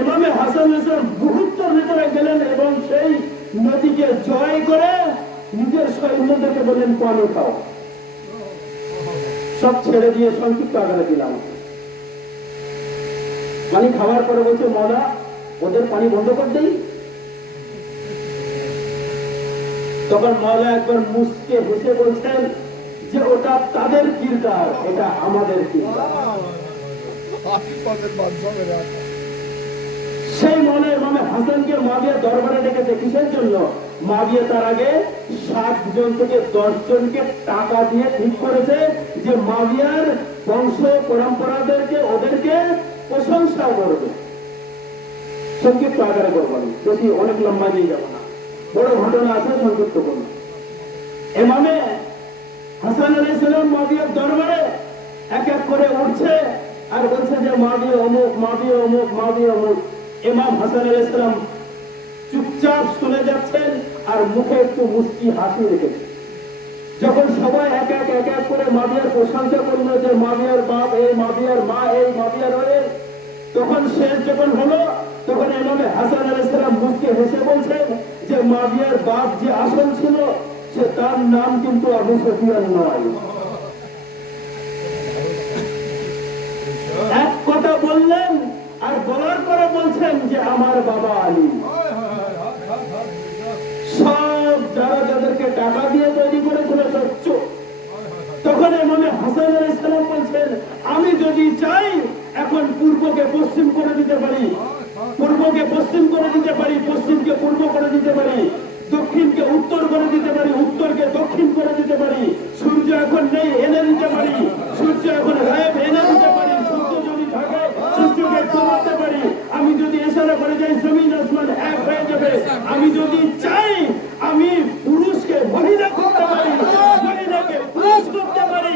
ইমামে হাসান মুহূর্তের ভিতরে গেলেন এবং সেই নদীকে জয় করে নিজের সৈন্যদেরকে বললেন, পানি খাও। সব ছেড়ে দিয়ে সংক্ষিপ্ত আকারে দিলাম। পানি খাওয়ার পরে বলছে, মৌলা ওদের পানি বন্ধ করে দেই। তখন মৌলা একবার মুসকে হেসে বলছেন যে ওটা তাদের কিরদার, এটা আমাদের কিরদার। সেই মনে ইমামে হাসানকে মুয়াবিয়া দরবারে ডেকেছে। কিসের জন্য? মুয়াবিয়া তার আগে 7 জন থেকে 10 জনকে টাকা দিয়ে ঠিক করেছে যে মুয়াবিয়ার বংশ পরম্পরাদেরকে ওদেরকে প্রশংসা করবে। সংক্ষিপ্ত আকারে করবো, বেশি অনেক লম্বা নিয়ে যাবো না, বড় ঘটনা আছে, সংক্ষিপ্ত করবো। ইমামে হাসান আলাইহিস সালাম মুয়াবিয়ার দরবারে এক এক করে উঠছে আর বলছে যে মুয়াবিয়া অমুক, মুয়াবিয়া অমুক, মুয়াবিয়া অমুক। ইমাম হাসান আলাইহিস সালাম চুপচাপ শুনে যাচ্ছেন আর মুখে একটু মুস্কি হাসি রেখেছে। যখন সবাই এক এক করে মুয়াবিয়ার প্রশংসা করলো যে মুয়াবিয়ার বাপ এই, মুয়াবিয়ার মা এই, মুয়াবিয়ার ওই, তখন শেষ যখন হলো তখন ইমামে হাসান আলাইহিস সালাম মুস্কি হেসে বলছেন যে মুয়াবিয়ার বাপ যে আসল ছিল সে তার নাম কিন্তু আবু সুফিয়ান নয়। এক কথা বললেন আর বলার পরে বলছেন যে আমার বাবা আলী। সব যারা যাদেরকে টাকা দিয়ে তৈরি করেছিল সব চুপ। তখন ইমামে হাসান আলাইহিস সালাম বলছেন, আমি যদি চাই এখন পূর্বকে পশ্চিম করে দিতে পারি, পূর্বকে পশ্চিম করে দিতে পারি, পশ্চিমকে পূর্ব করে দিতে পারি, দক্ষিণকে উত্তর করে দিতে পারি, উত্তরকে দক্ষিণ করে দিতে পারি, সূর্য এখন নেই এনে দিতে পারি, সূর্য এখন গায়েব এনে দিতে পারি, সূর্য যদি থাকে সূর্যকে কমাতে পারি, আমি যদি ইশারা করে যাই জমিন আসমান এক হয়ে যাবে। আমি যদি চাই আমি পুরুষকে মহিলা করতে পারি, মহিলাকে পুরুষ করতে পারি।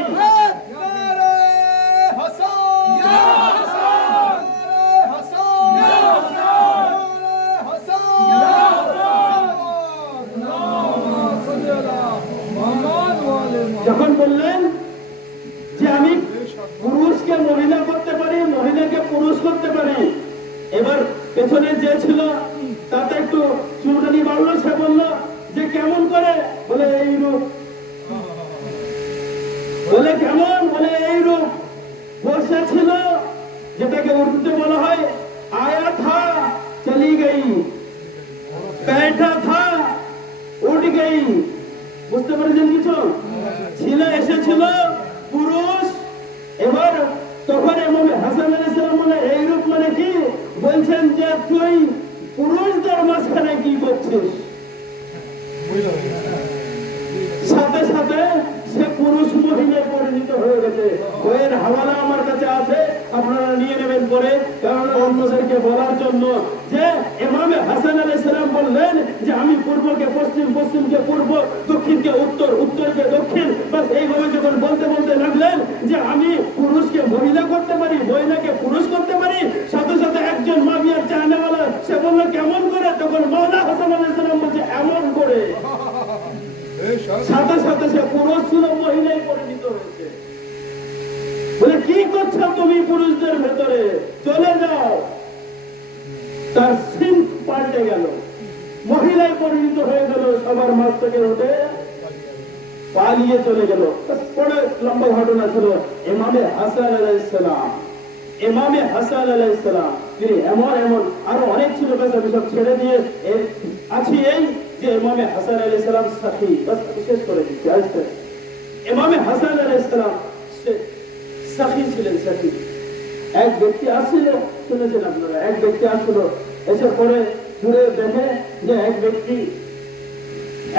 যখন বললেন যে আমি পুরুষকে মহিলা করতে পারি, মহিলাকে পুরুষ করতে পারি, এবার পেছনে যে ছিল তাতে একটু চুলকানি বাড়লো। সে বলল যে কেমন করে? বলে এই রূপ। বলে কেমন? বলে এই রূপ। বসে ছিল, যেটাকে উর্দুতে বলা হয় আয়া থা চলি গই, बैठा था उठ गई। বুঝতে পেরেছেন কিছু? ছিল এসেছিল পুরুষ। এবার তখন ইমাম হাসান আলাইহিস সালাম বলে এই রূপ মানে কি? বলছেন যে তুই পুরুষদের মাঝখানে কি করছিস? সাথে সাথে সে পুরুষ মহিলায় পরিণত হয়ে গেছে। বইয়ের হাওয়ালা আমার কাছে আছে, আপনারা নিয়ে নেবেন পরে, কারণ অন্যদেরকে বলার জন্য যে ইমামে হাসান আলাইহিস সালাম বললেন যে আমি পূর্বকে পশ্চিম, পশ্চিমকে পূর্ব, দক্ষিণকে উত্তর, উত্তরকে দক্ষিণ। বাস এইভাবে যখন বলতে বলতে লাগলেন যে আমি পুরুষকে মহিলা করতে পারি, মহিলাকে পুরুষ করতে পারি, সাথে সাথে একজন মুয়াবিয়ার চাহনেওয়ালা সে বলল কেমন করে? তখন মাওলানা হাসান আলাইহিস সালাম বলছে এমন করে। সাথে সাথে সে পুরুষ ছিল মহিলায় পরিণত হয়েছে। বলে কি করছো তুমি পুরুষদের ভেতরে? চলে যাও। তার সিন পাল্টে গেল, মহিলায় পরিণত হয়ে গেল, সবার মাঝ থেকে উঠে পালিয়ে চলে গেল। পরে লম্বা ঘটনা ছিল। ইমামে হাসান আলাইহিস সালাম, ইমামে হাসান আলাইহিস সালাম তিনি এমন এমন আরো অনেক ছিল, আমি সব ছেড়ে দিয়ে আছি এই যে যে ইমামে হাসান আলাইহিস সালাম সাফি, বাস বিশেষ করে দিচ্ছি আসতে, ইমামে হাসান আলাইহিস সালাম সে সাফি ছিলেন। সাফি এক ব্যক্তি আসছিল, শুনেছেন আপনারা, এক ব্যক্তি আসছিল, এসে পরে ঘুরে দেখে যে এক ব্যক্তি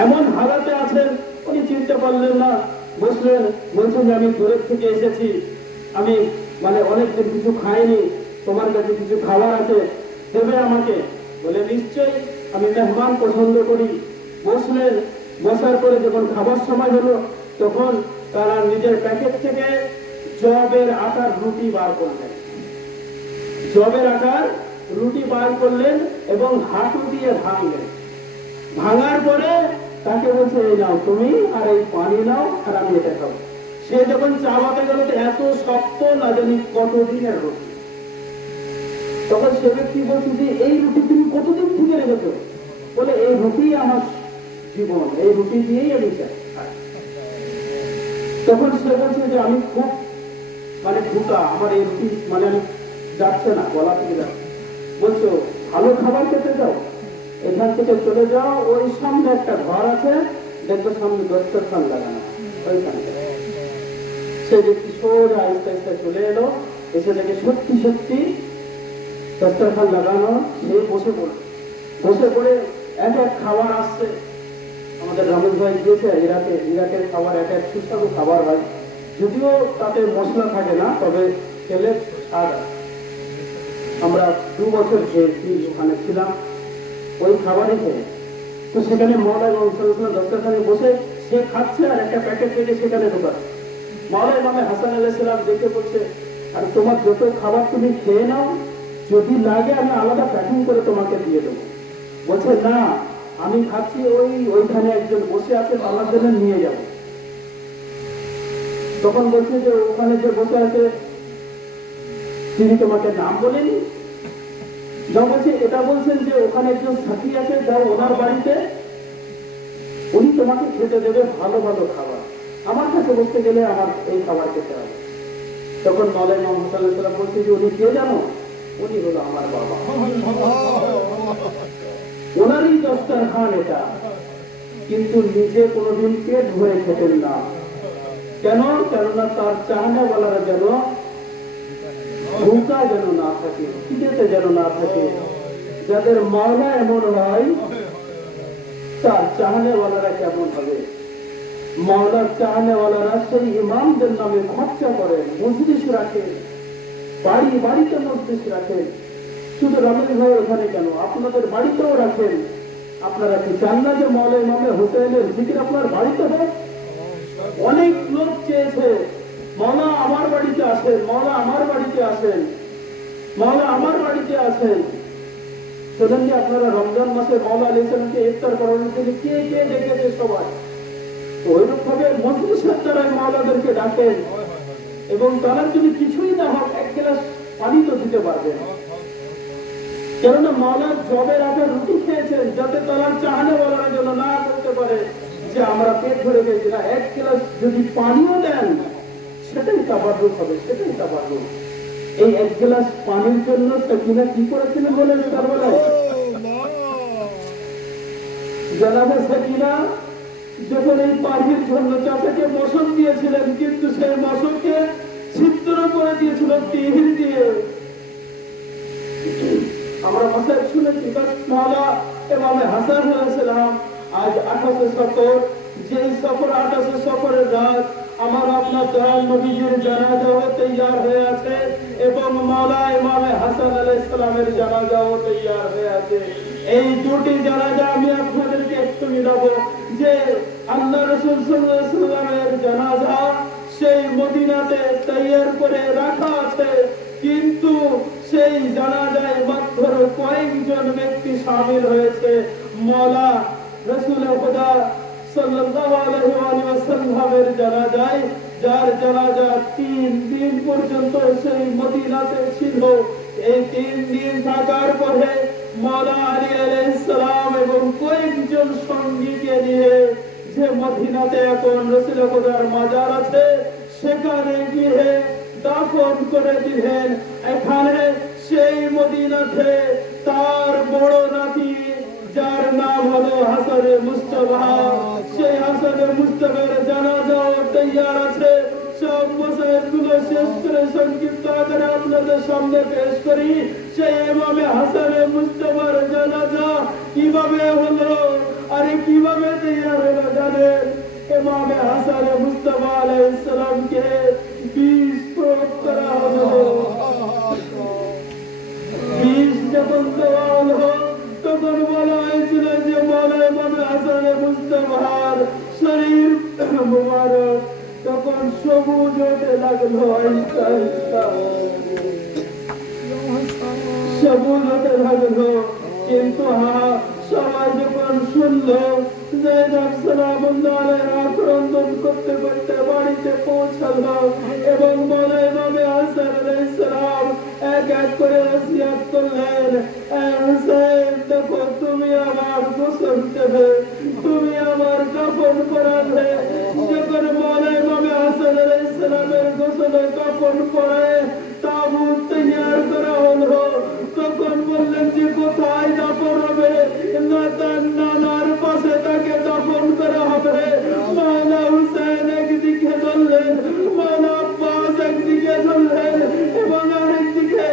এমন হালাতে আছেন, উনি চিনতে পারলেন না, বসলেন, বলছেন যে আমি দূরের থেকে এসেছি, আমি মানে অনেকদিন কিছু খাইনি, তোমার কাছে কিছু খাবার আছে, দেবে আমাকে? বলে নিশ্চয়ই, আমি মেহমান পছন্দ করি। বসলেন, বসার পরে যখন খাবার সময় হলো, তখন তারা নিজের প্যাকেট থেকে জবের আটার রুটি বার করলেন, জবের আটার রুটি বার করলেন এবং হাঁটু দিয়ে ভাঙলেন। ভাঙার পরে তাকে বলছে এই নাও তুমি, আর এই পানি নাও, আর আমি এটা খাবো। সে যখন চাবাতে গেল তো এত শক্ত, না জানি কতদিনের রুটি। তখন সে ব্যক্তি বলছে যে এই রুটি তুমি কতদিন থেকে রেখেছো? বলে এই রুটি আমার জীবন, এই রুটি দিয়েই আমি চাই। তখন সে বলছে যে আমি খুব মানে ভুকা, আমার এই রুটি মানে আমি যাচ্ছে না, গলা থেকে যাচ্ছে। বলছো ভালো খাবার খেতে যাও, এখান থেকে চলে যাও, ওই সামনে একটা ঘর আছে, দেখো সামনে দস্তরখান লাগানো, ওইখানে। সে ব্যক্তি সোজা আস্তে আস্তে চলে এলো, এসে দেখে সত্যি সত্যি দস্তরখান লাগানো। সে বসে পড়ল, বসে পড়ে এক এক খাবার আসছে। আমাদের রমেশ ভাই দিয়েছে, ইরাকের খাবার এক এক সুস্বাদু খাবার হয়, যদিও তাতে মশলা থাকে না, তবে খেলে স্বাদ আছে। আমরা 2 বছর খেয়েছি, ওখানে ছিলাম, ওই খাবারই খেয়ে। তো সেখানে মওলা ইমাম সাল্লাল্লাহু দস্তরখানে বসে সে খাচ্ছে, আর একটা প্যাকেট থেকে সেখানে ঢোকাচ্ছে। মওলা ইমামে হাসান আলাইহিস সালাম দেখে বলছে, আর তোমার যত খাবার তুমি খেয়ে নাও, যদি লাগে আমি আলাদা প্যাকিং করে তোমাকে দিয়ে দেবো। বলছে না, আমি খাচ্ছি, ওইখানে একজন বসে আছে, আমার জন্য নিয়ে যাবো। তখন বলছে যে ওখানে যে বসে আছে তিনি তোমাকে নাম বলেনি? যা বলছে এটা বলছেন যে ওখানে একজন সাথী আছে, যাও ওনার বাড়িতে, উনি তোমাকে খেতে দেবে ভালো ভালো খাবার, আমার কাছে বসতে গেলে আমার এই খাবার খেতে হবে। তখন মওলা ইমাম হাসান আলাইহিস সালাম বলছে যে উনি কে জানো? উনি হলো আমার বাবা, ওনারই দস্তরখান এটা। কিন্তু নিজে কোনোদিন পেট ভরে খেতেন না। কেন? কেননা তার চাহনেওয়ালারা যেন ভুকা যেন না থাকে, খিদেতে যেন না থাকে। যাদের মাওলা এমন হয়, তার চাহনেওয়ালারা কেমন হবে? মাওলার চাহনেওয়ালারা সেই ইমামদের নামে খরচা করেন, মজলিস রাখেন, বাড়ি বাড়িতে মজলিস রাখেন। শুধু রমেশ ভাই ওখানে কেন, আপনাদের বাড়িতেও রাখেন। আপনারা কি চান না যে মওলা ইমামে হোসেনের জিকির আপনার বাড়িতে হোক? অনেক লোক চেয়েছে, মওলা আমার বাড়িতে আসেন, মওলা আমার বাড়িতে আসেন, মওলা আমার বাড়িতে আসেন। শোনেন যে আপনারা রমজান মাসে মওলা আলাইহিস সালামকে ইফতার করানোর জন্য কে কে ডেকেছে সবাই? ওইরূপ ভাবে মজলিসের দ্বারাই মওলাদেরকে ডাকেন, এবং তারা যদি কিছুই না হোক এক গ্লাস পানি তো দিতে পারবেন। কেননা মওলা জবের আগে রুটি খেয়েছেন, যাতে তারা চাহনেওয়ালারা যেন না করতে পারে যে আমরা পেট ভরে গেছি না, এক গ্লাস যদি পানিও দেন সেটাই তাবাররুক হবে, সেটাই তাবাররুক। এই এক গ্লাস পানির জন্য সাকিনা কি করেছিলেন বলেন কারবালায়? জানাবে সাকিনা যখন এই পানির জন্য চাচাকে মশক দিয়েছিলেন, কিন্তু সেই মশককে ছিদ্র করে দিয়েছিল তীর দিয়ে। আমরা মাসায় শুনেছি, মওলা ইমামে হাসান আলাইহিস সালাম আজ 28 সফর, যে সফর 28 সফরের রাত আমার আপনার দয়াল নবীজির জানাজাও তৈয়ার হয়ে আছে, এবং মওলা ইমামে হাসান আলাইহিস সালামের জানাজাও তৈয়ার হয়ে আছে। এই দুটি জানাজা আমি আপনাদেরকে একটু মিলাবো, যে আল্লাহ রাসূল সাল্লাল্লাহু আলাইহি ওয়াসাল্লামের জানাজা সেই মদিনাতে তৈয়ার করে রাখা আছে, কিন্তু সেই জানাজায় মাত্র কয়েকজন ব্যক্তি শামিল হয়েছে। মওলা রাসূল খুদা সাল্লাল্লাহু আলাইহি ওয়াসাল্লামের জানাজায়, যার জানাজা 3 দিন পর্যন্ত সেই মদিনাতে ছিল। এই 3 দিন থাকার পরে মওলা আলী আলাইহিস সালাম এবং কয়েকজন সঙ্গীকে নিয়ে যে মদিনাতে এখন রাসূল খুদার মাজার আছে, সেখানে গিয়ে দাফন করে দিলেন। এখানে সেই মদিনাতে তার বড় নাতি, যার নাম হলো হাসান মুস্তাফা, সেই হাসানে মুস্তাফার জানাজাও তৈয়ার আছে। সব মশাইগুলো শেষ করে সংক্ষিপ্ত আকারে আপনাদের সামনে পেশ করি। সেই ইমামে হাসানে মুস্তাফার জানাজা কিভাবে হলো, আরে কিভাবে তৈয়ার হলো জানেন? ইমামে হাসানে মুস্তাফা আলাইহিস সালামকে বিষ প্রয়োগ করা হলো। বিষ যখন দেওয়া হলো তখন বলা হয়েছিল যে মৌলা ইমামে হাসানে মুস্তাফার শরীর মুবারক তখন সবুজ হতে লাগলো, আস্তে আস্তে সবুজ হতে লাগলো। কিন্তু সবাই যখন শুনলো যায়েদ সালামুল্লাহ আলাইহি ক্রন্দন করতে করতে বাড়িতে পৌঁছালো এবং মৌলা ইমামে হাসান আলাইহিস সালাম এক এক করে ওসিয়ত করলেন, হুসাইন দেখো তুমি আমার গোসল দেবে, তুমি আমার কাফন পরাবে। যখন মৌলা ইমামে হাসান আলাইহিস সালামের গোসলে কাফন পরায় তাবুত তৈয়ার করা হলো, তখন বললেন যে কোথায় দাফন হবে? না তার নানার পাশে তাকে দাফন করা হবে। মৌলা হুসাইন একদিকে ধরলেন, মৌলা আব্বাস একদিকে ধরলেন এবং আরেকদিকে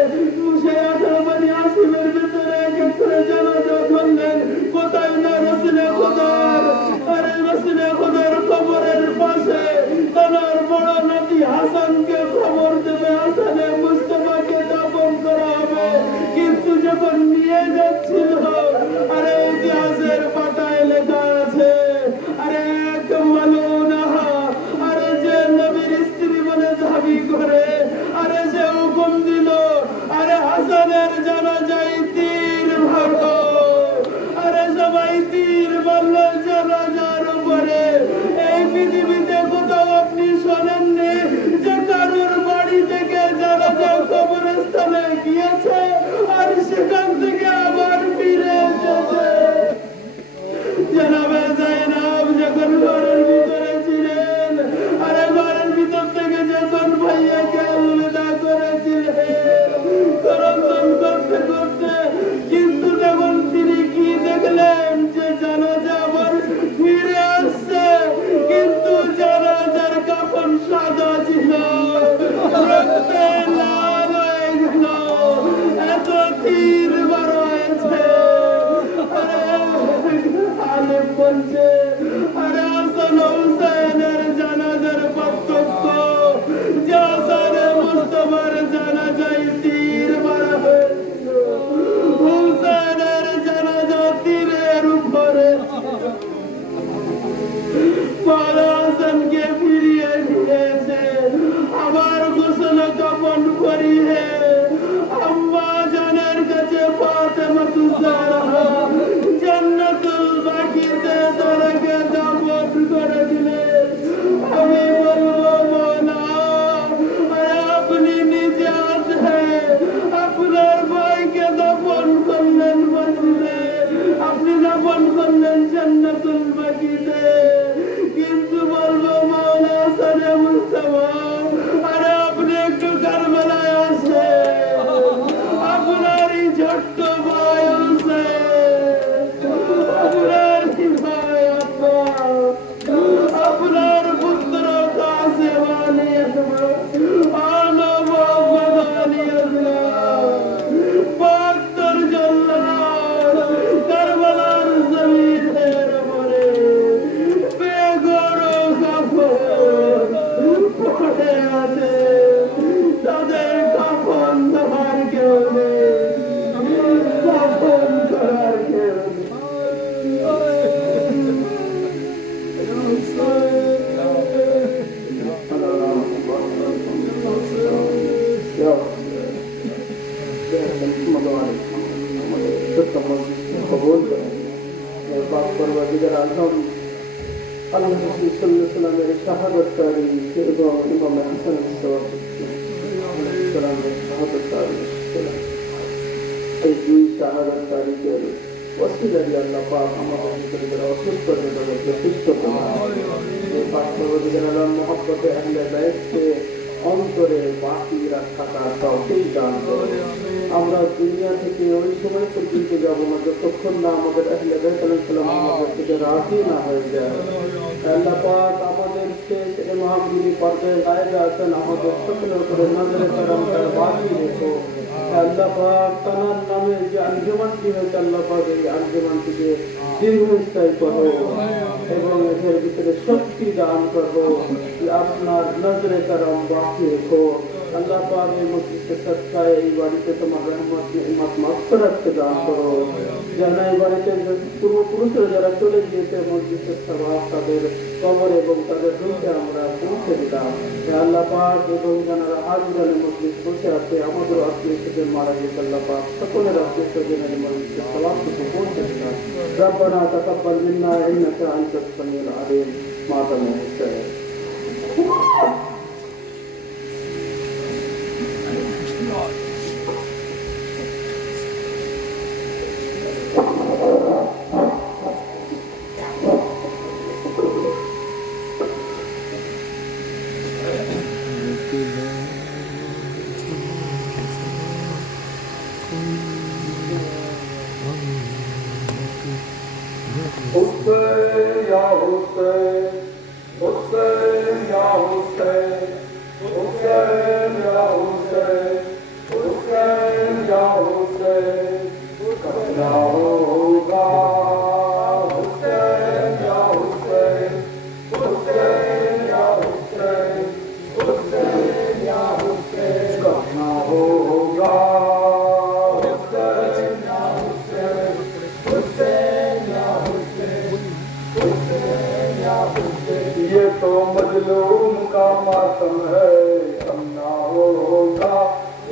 সেই 18 বানি আসিমের ভিতরে এক এক করে জানাজা ধরলেন। কোথায় না রসুলে খোদার, আরে রসুলে খোদার কবরের পাশে তার বড় নাতি হাসানকে খবর দেবে হাসানে মুস্তাফাকে দাফন করা হবে। কিন্তু যখন নিয়ে যাচ্ছিল, আরে ইতিহাসের পাতায় লেখা আছে, আরে এক মালুনা, আরে যে নবীর স্ত্রী বলে দাবি করে, আরে সে হুকুম দিল, আরে হাসানের জানাজায় তীর মারো। আরে সবাই তীর মারলো জানাজার উপরে। এই পৃথিবীতে কোথাও আপনি শোনেননি যে কারোর বাড়ি থেকে জানাজা কবরস্থানে গিয়েছে আর সেখান থেকে আবার ফিরে এসেছে। জনাবে যায়েনব যখন ঘরের ভিতরে ছিলেন, আরে ঘরের ভিতর থেকে যখন ভাইয়াকে আলবিদা করেছিলেন করন্দন করতে করতে, কিন্তু তখন তিনি কি দেখলেন যে জানাজা আবার ফিরে আসছে, কিন্তু জানাজার কাফন সাদা ছিল, রক্তে লাল হয়ে গেল, এত তীর বার হয়েছে। আলেম বলছে, আরে হাসান হুসাইনের জানাজার পার্থক্য যে হাসানে মুস্তাফার জানাজায় তীর মারা হয়েছিল, হুসাইনের জানাজা তীরের উপরে মৌলা হাসানকে ফিরিয়ে দিয়েছে। আবার গোসল কাফন করিয়ে আম্মা জানের কাছে ফাতেমাতুজ জাহরা জান্নাতুল বাকিতে তারাকে দাফন করে দিলেন। আমি বলবো মৌলা, আরে আপনি নিজে হাতে আপনার ভাইকে দাফন করলেন মসজিদে, আপনি দাফন করলেন জান্নাতুল বাকিতে, কিন্তু বলবো মৌলা হাসানে মুস্তাফা, আরে আপনি একটু কারবালায় আসে, আপনারই ছোট্ট ভাই হোসেন, আপনারই ভাই আব্বাস, আপনার পুত্র কাসেম আলী আনা মোহাম্মদ আলী আসলাম 72 জল্লাদ কারবালার জমিনের উপরে বেগরো কাফন পড়ে আছে। তাদের কাফন দেওয়ার কেউ নেই, কাফন করার কেউ কবুল করেন। পাক পরবর্তীকার আলম আল্লাহ রাসূল সাল্লাল্লাহু আলাইহি ওয়াসাল্লামের শাহাদাত তারিখ এবং ইমাম হাসান সাল্লামের শাহাদাত তারিখ, এই দুই শাহাদাত তারিখের ওসিলায় আল্লাহ পাক আমাদের ভিতরে যারা অসুস্থ তাদেরকে সুস্থ করেন। এই পাক পরবর্তীকার আলম মহব্বতে আহলে বাইতকে অন্তরে বাকি রাখার তৌফিক দান করেন। আমরা দুনিয়া থেকে ওই সময় পর্যন্ত যাব না যতক্ষণ না আমাদের আহলে বাইত আলাইহিস সালাম আমাদের থেকে রাজি বাকি না হয়ে যায়। আল্লাহ পাক আমাদেরকে ইমামগিরি পর্যায়ে গায়ে আছেন, আমাদের সকলের উপরে নজরে করমটার বাকি রেখো। আল্লাহ পাক তার নামে যে আঞ্জুমানটি হয়েছে, আল্লাহ পাক এই আঞ্জুমানটিকে দীর্ঘস্থায়ী করো এবং এদের ভিতরে শক্তি দান করো। আপনার নজরে করম বাকি রেখো। আল্লাহ পাক এই মসজিদকে সৎকায় এই বাড়িতে তোমার রহমত নিয়ামত মাগফিরাতকে দান করো। যেন এই বাড়িতে পূর্বপুরুষরা যারা চলে গিয়েছে মসজিদের সবাব তাদের কবর এবং তাদের রূপে আমরা পৌঁছে দিলাম। আল্লাহ পাক এবং যারা হাজিরানে মসজিদ বসে আছে আমাদের আত্মীয় স্বজন মারা গেছে, আল্লাহ পাক সকলের আত্মীয় স্বজনের মসজিদের সবাবটুকু পৌঁছে দিলাম। রব্বানা তাকাব্বাল মিন্না ইন্নাকা আনতাস সামিউল আলিম। মাতা Muhsin Hussein, Ya Hussein, Hussein, Ya Hussein, Hussein, Ya Hussein, Hussein, Ya Hussein, करना होगा Hussein, Ya Hussein, Hussein, Ya Hussein, Hussein, Ya Hussein, करना होगा Hussein, Ya Hussein, Hussein, Ya ये तो मजलूम का मातम है, करना होगा।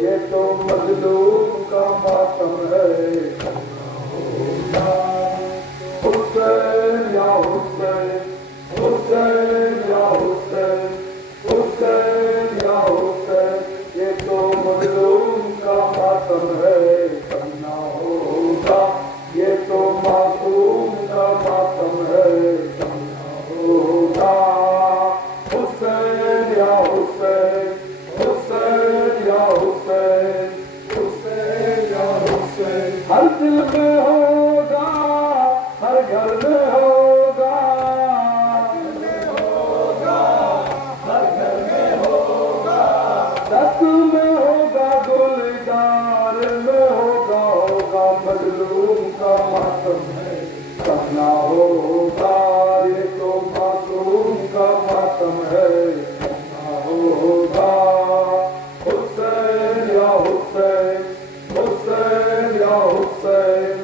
ये तो मजलूम का मातम है, करना होगा। हुसैन या हुसैन, हुसैन या हुसैन, हुसैन या हुसैन, ये तो मजलूम का मातम है, करना होगा। ये तो मासूम का मातम है, करना होगा। हुसैन या हुसैन, हुसैन या हुसैन, हुसैन या हुसैन, हर दिल में होगा, हर घर में होगा, हर घर में होगा, दस्त में होगा, गुलजार में होगा, होगा मजलूम का मातम है, करना होगा। ये तो मासूम का मातम है, करना होगा। हुसैन या हुसैन, हुसैन या हुसैन,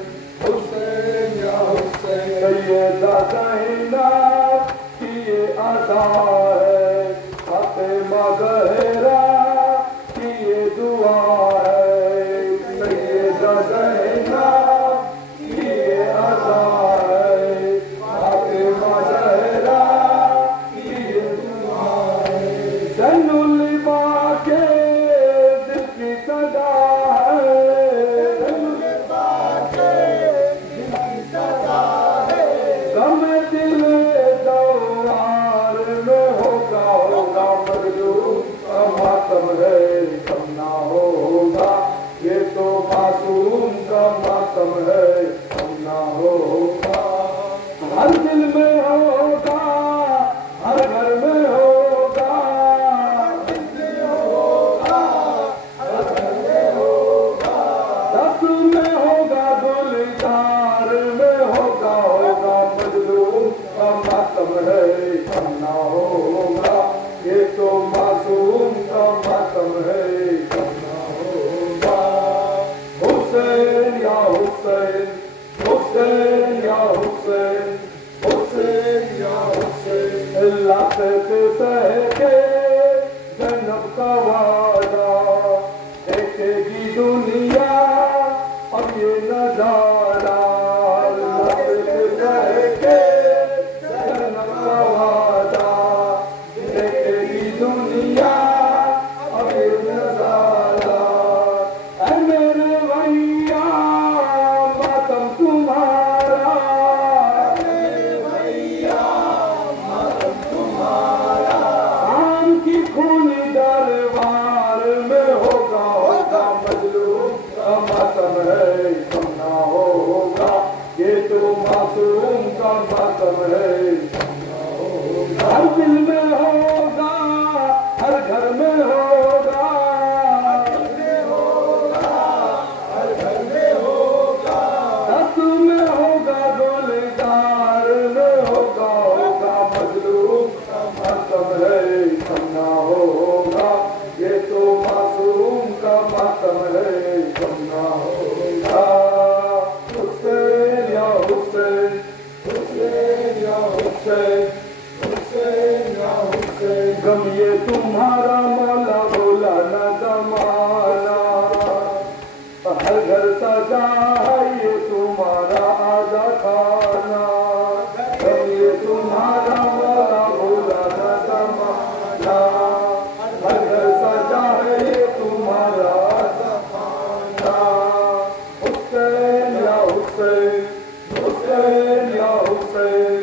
हुसैन या हुसैन, सैयदा ज़ैनब की ये अदा है, फातिमा ज़हरा की ये दुआ है, सैयदा ज़ैनब की ये अदा है, फातिमा ज़हरा की ये दुआ है, ज़ैनुल इबा के दिल की सदा है, ज़ैनुल इबा के दिल की सदा है, गम दिल दौरार में होगा, होगा मजलूम का मातम है, करना होगा। ये तो मासूम का मातम है, करना होगा। हर दिल में होगा, हर घर में होगा, हर दिल में होगा, हर घर में होगा, दस्त में होगा, गुलजार में होगा, होगा मजलूम का मातम है, करना होगा। ये तो मासूम का मातम है, करना होगा। हुसैन या हुसैन, हुसैन या हुसैन, हुसैन या हुसैन, लात पे सह के ज़ैनब का वादा, देखेगी दुनिया अब ये नजारा, लात पे सह के ज़ैनब का वादा, देखेगी दुनिया अब ये नजारा। ऐ मेरे भैया मातम तुम्हारा, मेरे भैया मातम तुम्हारा, आम की खूनी दरबार में होगा, होगा मजलूम का मातम है, करना होगा। ये तो मासूम का मातम है। हर दिल में होगा, हर घर में होगा, दस में होगा, गोलेदार में होगा, होगा मजलूम का मातम है। कम ना होगा, ये तो मासूम का मातम है। कम ना होगा। हुसैन या हुसैन, हुसैन या हुसैन, हुसैन या हुसैन। गम ये तुम्हारा मौला भोला न जमाना, हर घर सजा है ये तुम्हारा आजा खाना। गम ये तुम्हारा मौला भोला न जमाना, हर घर सजा है ये तुम्हारा आजा खाना। हुसैन या हुसैन, हुसैन या हुसैन,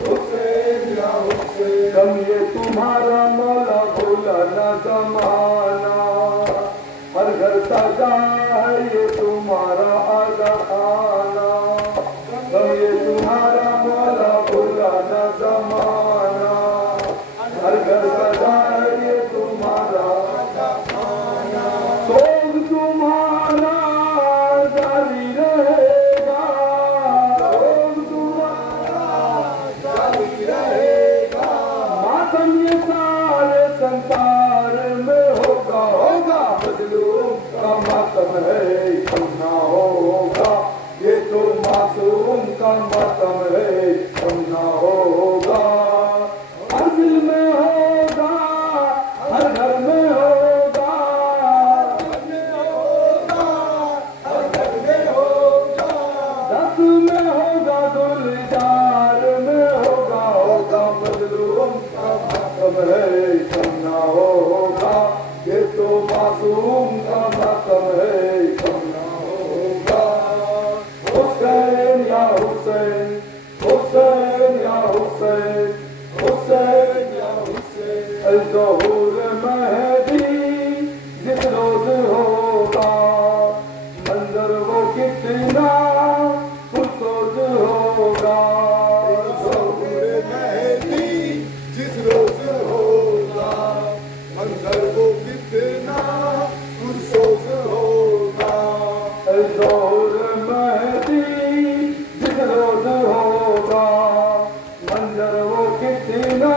हुसैन या हुसैन। गम ये तुम्हारा मौला भोला न जमाना, हर घर सजा है ये तुम्हारा आजा खाना। गम ये तुम्हारा मौला भोला न जमाना, हर घर सजा है ये तुम्हारा आजा खाना। सोग तुम्हारा जारी रहेगा, सोग तुम्हारा जारी रहेगा। मातम ये सारे संसार में होगा, होगा मजलूम का मातम है। कम ना होगा, ये तो मासूम का मातम है। कम ना होगा। हर दिल में होगा, हर घर में होगा, दस में होगा, गुलजार में होगा, होगा मजलूम का मातम है। कम ना होगा, ये तो मासूम का मातम है। कम ना होगा। हुसैन या हुसैन, हुसैन या हुसैन, हुसैन या हुसैन। ज़हूर मेहदी जिस रोज होगा, मंजर वो कितना खुशोज होगा। ज़हूर मेहदी जिस रोज होगा, मंजर वो कितना पुरसोज होगा। ज़हूर मेहदी जिस रोज होगा, मंजर वो कितना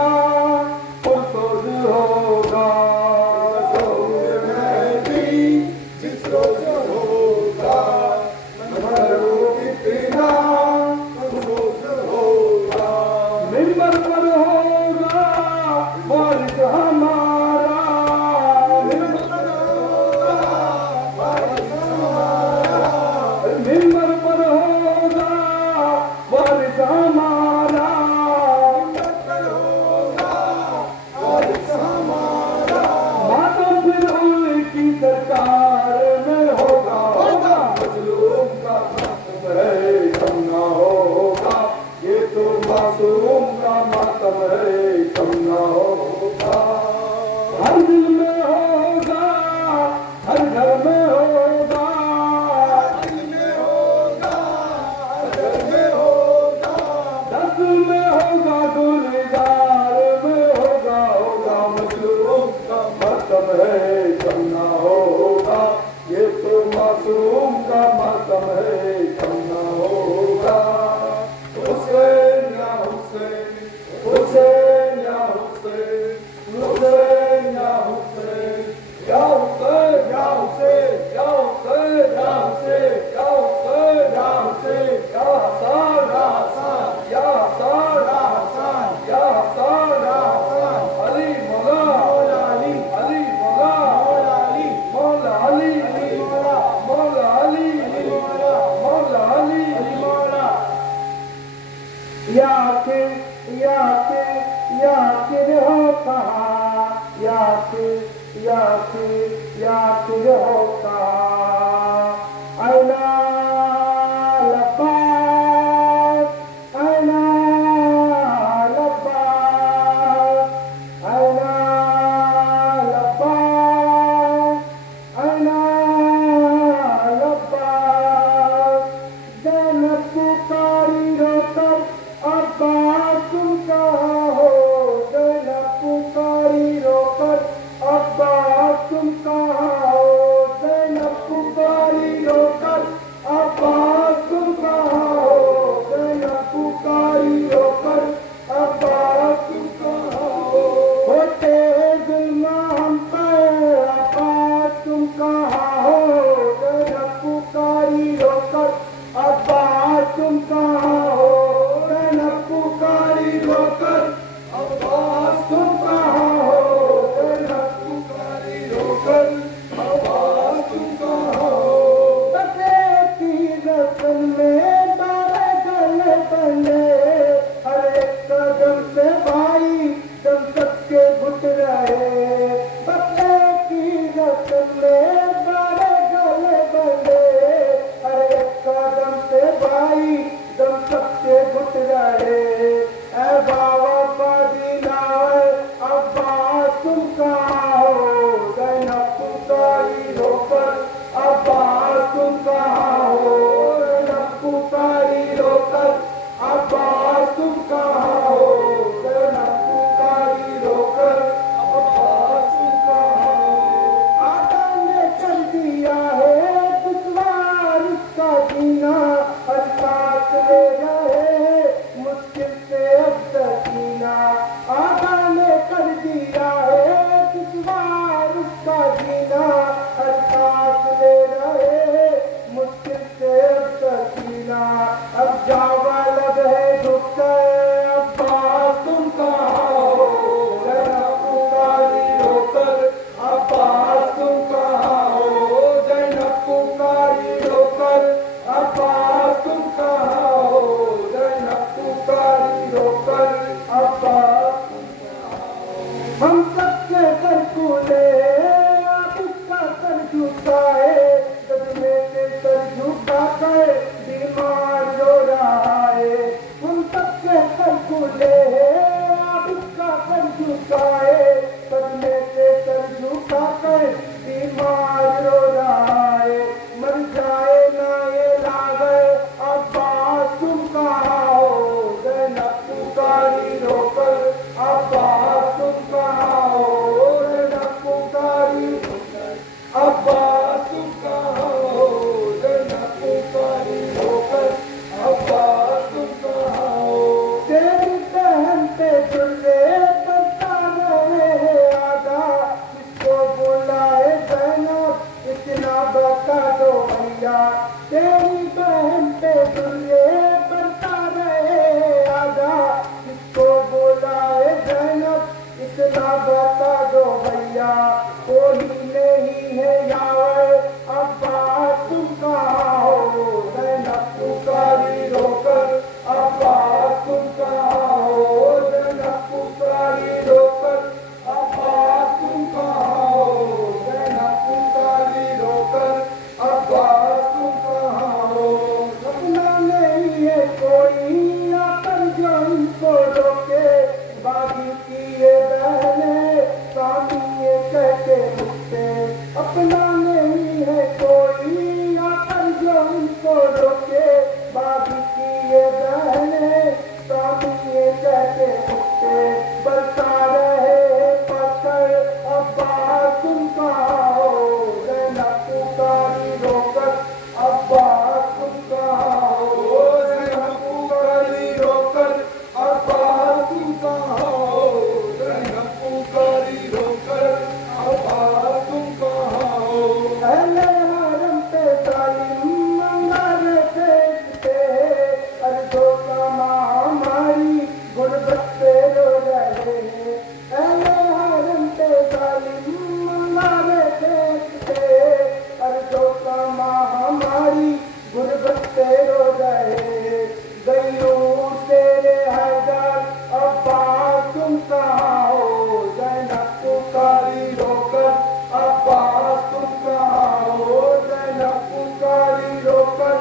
पुरसोज होगा। ज़हूर मेहदी जिस रोज होगा, मंजर वो कितना पुरसोज होगा। मिंबर पर होगा वारिस हमारा, मिंबर पर होगा वारिस हमारा। मातम फिर उनकी सरकार में होगा, होगा मजलूम का मातम है। कम ना होगा, ये तो मासूम का मातम है। कम ना होगा। हर दिल में होगा, हर घर में होगा, दस में होगा, गुलजार में होगा, होगा मजलूम का मातम है। कम ना होगा, ये तो मासूम का मातम है। कम ना होगा। हुसैन या हुसैन, हुसैन या हुसैन, हुसैन या हुसैन, या हुसैन या हुसैन, या हुसैन या हुसैन, या हुसैन या हुसैन, या हसन या हसन, या हसन या हसन, या हसन या हसन। अली मौला, मौला अली, अली मौला, मौला अली, मौला अली, अली मौला, मौला अली, अली मौला, मौला अली, अली मौला। याकिर याकिर याकिर हो कहाँ, याकिर याकिर याकिर हो कहाँ। ऐना लब्बास, ऐना लब्बास, ऐना लब्बास, ऐना लब्बास। जन्नत का खुले अब इसका सर झुकाए सदमे से सर झुका कर बीमार रो रहा है मर जाए ना ये लागे अब्बास तुम कहाँ हो ज़ैनब पुकारी रोकर अब्बास तुम कहाँ हो ज़ैनब पुकारी अब्बास तुम कहाँ हो ज़ैनब पुकारी रोकर अब्बास तुम कहाँ हो तेरी बहन पे जुर्रे करता रहे आगा इसको बुलाए ज़ैनब इतना बता दो भैया तेरी बहन पे जुर्रे करता रहे आगा इसको बुलाए ज़ैनब इतना बता दो भैया कोई नहीं है यार अब्बास तुम कहाँ हो ज़ैनब पुकारी रोकर अब्बास तुम कहाँ हो ज़ैनब पुकारी रोकर अब्बास तुम कहाँ हो ज़ैनब पुकारी रोकर अब्बास तुम कहाँ हो अपना नहीं है कोई अपन जो इनको रोके बागी की ये बहने स्वामी ये कहते मुझसे अपना नहीं है कोई अपन जो इनको रोके बागी की ये बहने स्वामी ये कहते मुझसे बरसा रहे पत्थर अब्बास तुम कहाँ हो ज़ैनब पुकारी रोकर अब्बास तुम कहाँ हो ज़ैनब पुकारी रोकर अब्बास तुम कहाँ हो ज़ैनब पुकारी रोकर अब्बास तुम कहाँ हो अहले हरम पे सालिम मंगार देखते अर्ज़ो समा हमारी गुर्बत पे रो रहे हैं अहले हरम पे सालिम मंगार देखते अर्ज़ो समा हमारी गुर्बत पे रो रहे हैं गयूं तेरे हैदर अब्बास तुम कहाँ हो ज़ैनब पुकारी रोकर अब्बास तुम कहाँ हो ज़ैनब पुकारी रोकर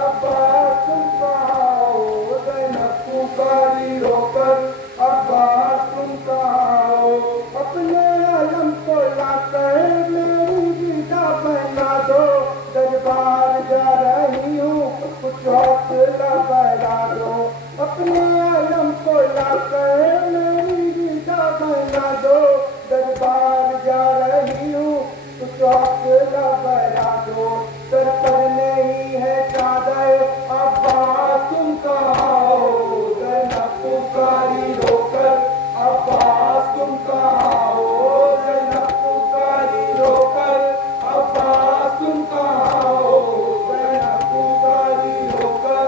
अब्बास तुम कहाँ हो ज़ैनब पुकारी रोकर अब्बास तुम कहाँ हो अपने अलम को लाकर मेरी विदा बना दो दरबार जा रही हूँ कुछ हौसला बढ़ा दो अपने अलम को लाकर मेरी विदा बना दो दरबार जा रही हूँ कुछ हौसला बढ़ा दो सर पर नहीं है चादर अब्बास तुम कहाँ हो ज़ैनब पुकारी रोकर अब्बास तुम कहाँ हो ज़ैनब पुकारी रोकर अब्बास तुम कहाँ हो ज़ैनब पुकारी रोकर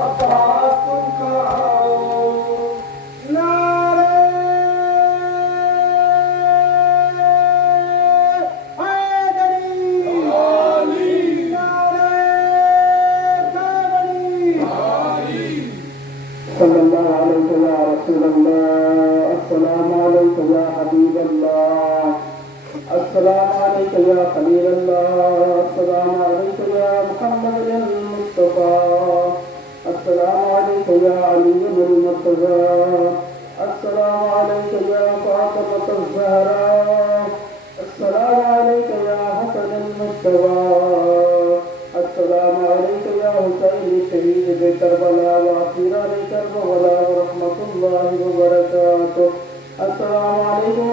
अब्बास तुम कहाँ हो नारे हैदरी नारे कावड़ी सल्लल्लाहु अलैहि या रसूल अल्लाह अस्सलामु अलैका या हबीब अल्लाह अस्सलामु अलैका या खलील अल्लाह अस्सलामु अलैका या मुहम्मद अल मुस्तफा अस्सलामु अलैका या अली अल मुर्तज़ा अस्सलामु अलैका या फातिमा अज़-ज़हरा अस्सलामु अलैका या हसन अल मुस्तफा अस्सलामु अलैका या हुसैन शहीद करबला व असीरान करबला रहमतुल्लाहि व बरकातुहू अस्सलामु अलैकुम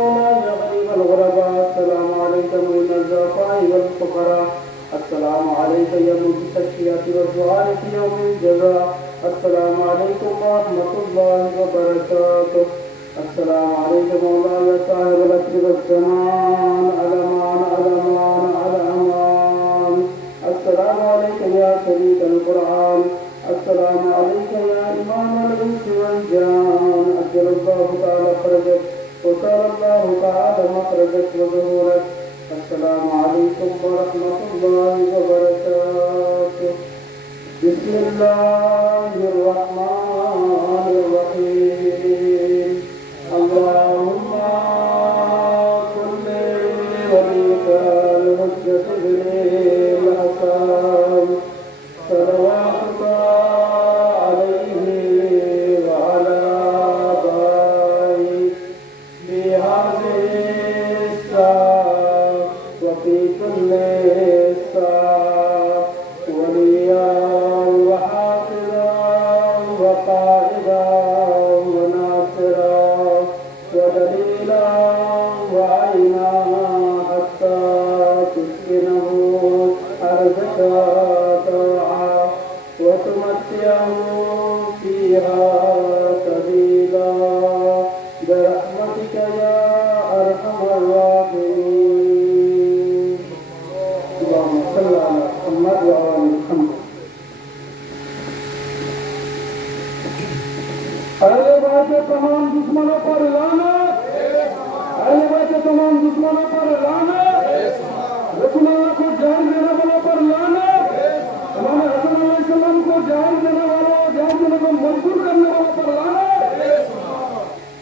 या गरीबल गुरबा अस्सलामु अलैकुम या ज़ुअफ़ा'i वल फ़ुक़रा अस्सलामु अलैका या मुतशक्कियाति व दुआति यौमिल जज़ा अस्सलामु अलैकुम व रहमतुल्लाहि व बरकातुहू अस्सलामु अलैकुम मौलाना साहिबुल असर व ज़मान अलमान अलमान अलमान अस्सलामु अलैका या शरीक अल कुरान अस्सलामु अलैका या इमाम अल इंस वल जान अजलल्लाहु तआला फरजक व सल्लल्लाहु तआला मखरजक व ज़ुहूरक अस्सलामु अलैकुम व रहमतुल्लाहि व बरकातुहू बिस्मिल्लाहिर रहमानिर रहीम अल्लाहुम्मा कुल्ली वलिका अल हुज्जत बिल हसन सलवातुल्लाह अलैहि व अला نمتعهم فيها قليلا برحمتك يا أرحم الراحمين اللهم صل على محمد وعلى محمد अहले बैत के तमाम दुश्मनों पर लानत अहले बैत के तमाम दुश्मनों पर लानत रसूल अल्लाह को जान देने वालों पर लानत इमाम हसन अलैहिस्सलाम को जान देने वालों जान देने को मजबूर करने वालों पर लानत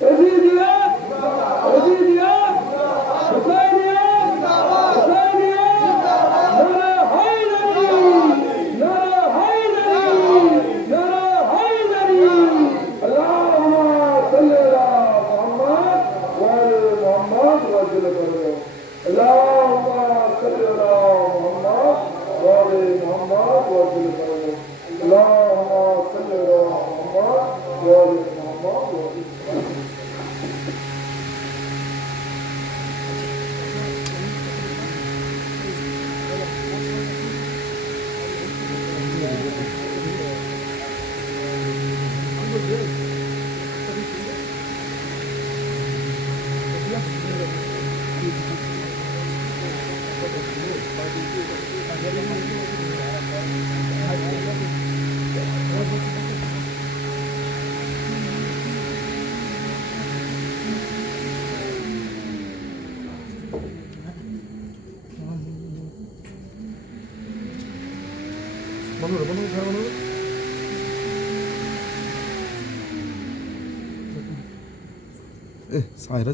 यजीदिया यजीदिया हुसैनिया हुसैनिया नारा हैदरी नारा हैदरी नारा हैदरी अल्लाहुम्मा सल्ली अला मुहम्मद व आले मुहम्मद वजल करो अल्लाहुम्मा सल्ली अला मुहम्मद व आले मुहम्मद वजल करो अल्लाहुम्मा सल्ली अला मुहम्मद व आले मुहम्मद वजल करो সাইরা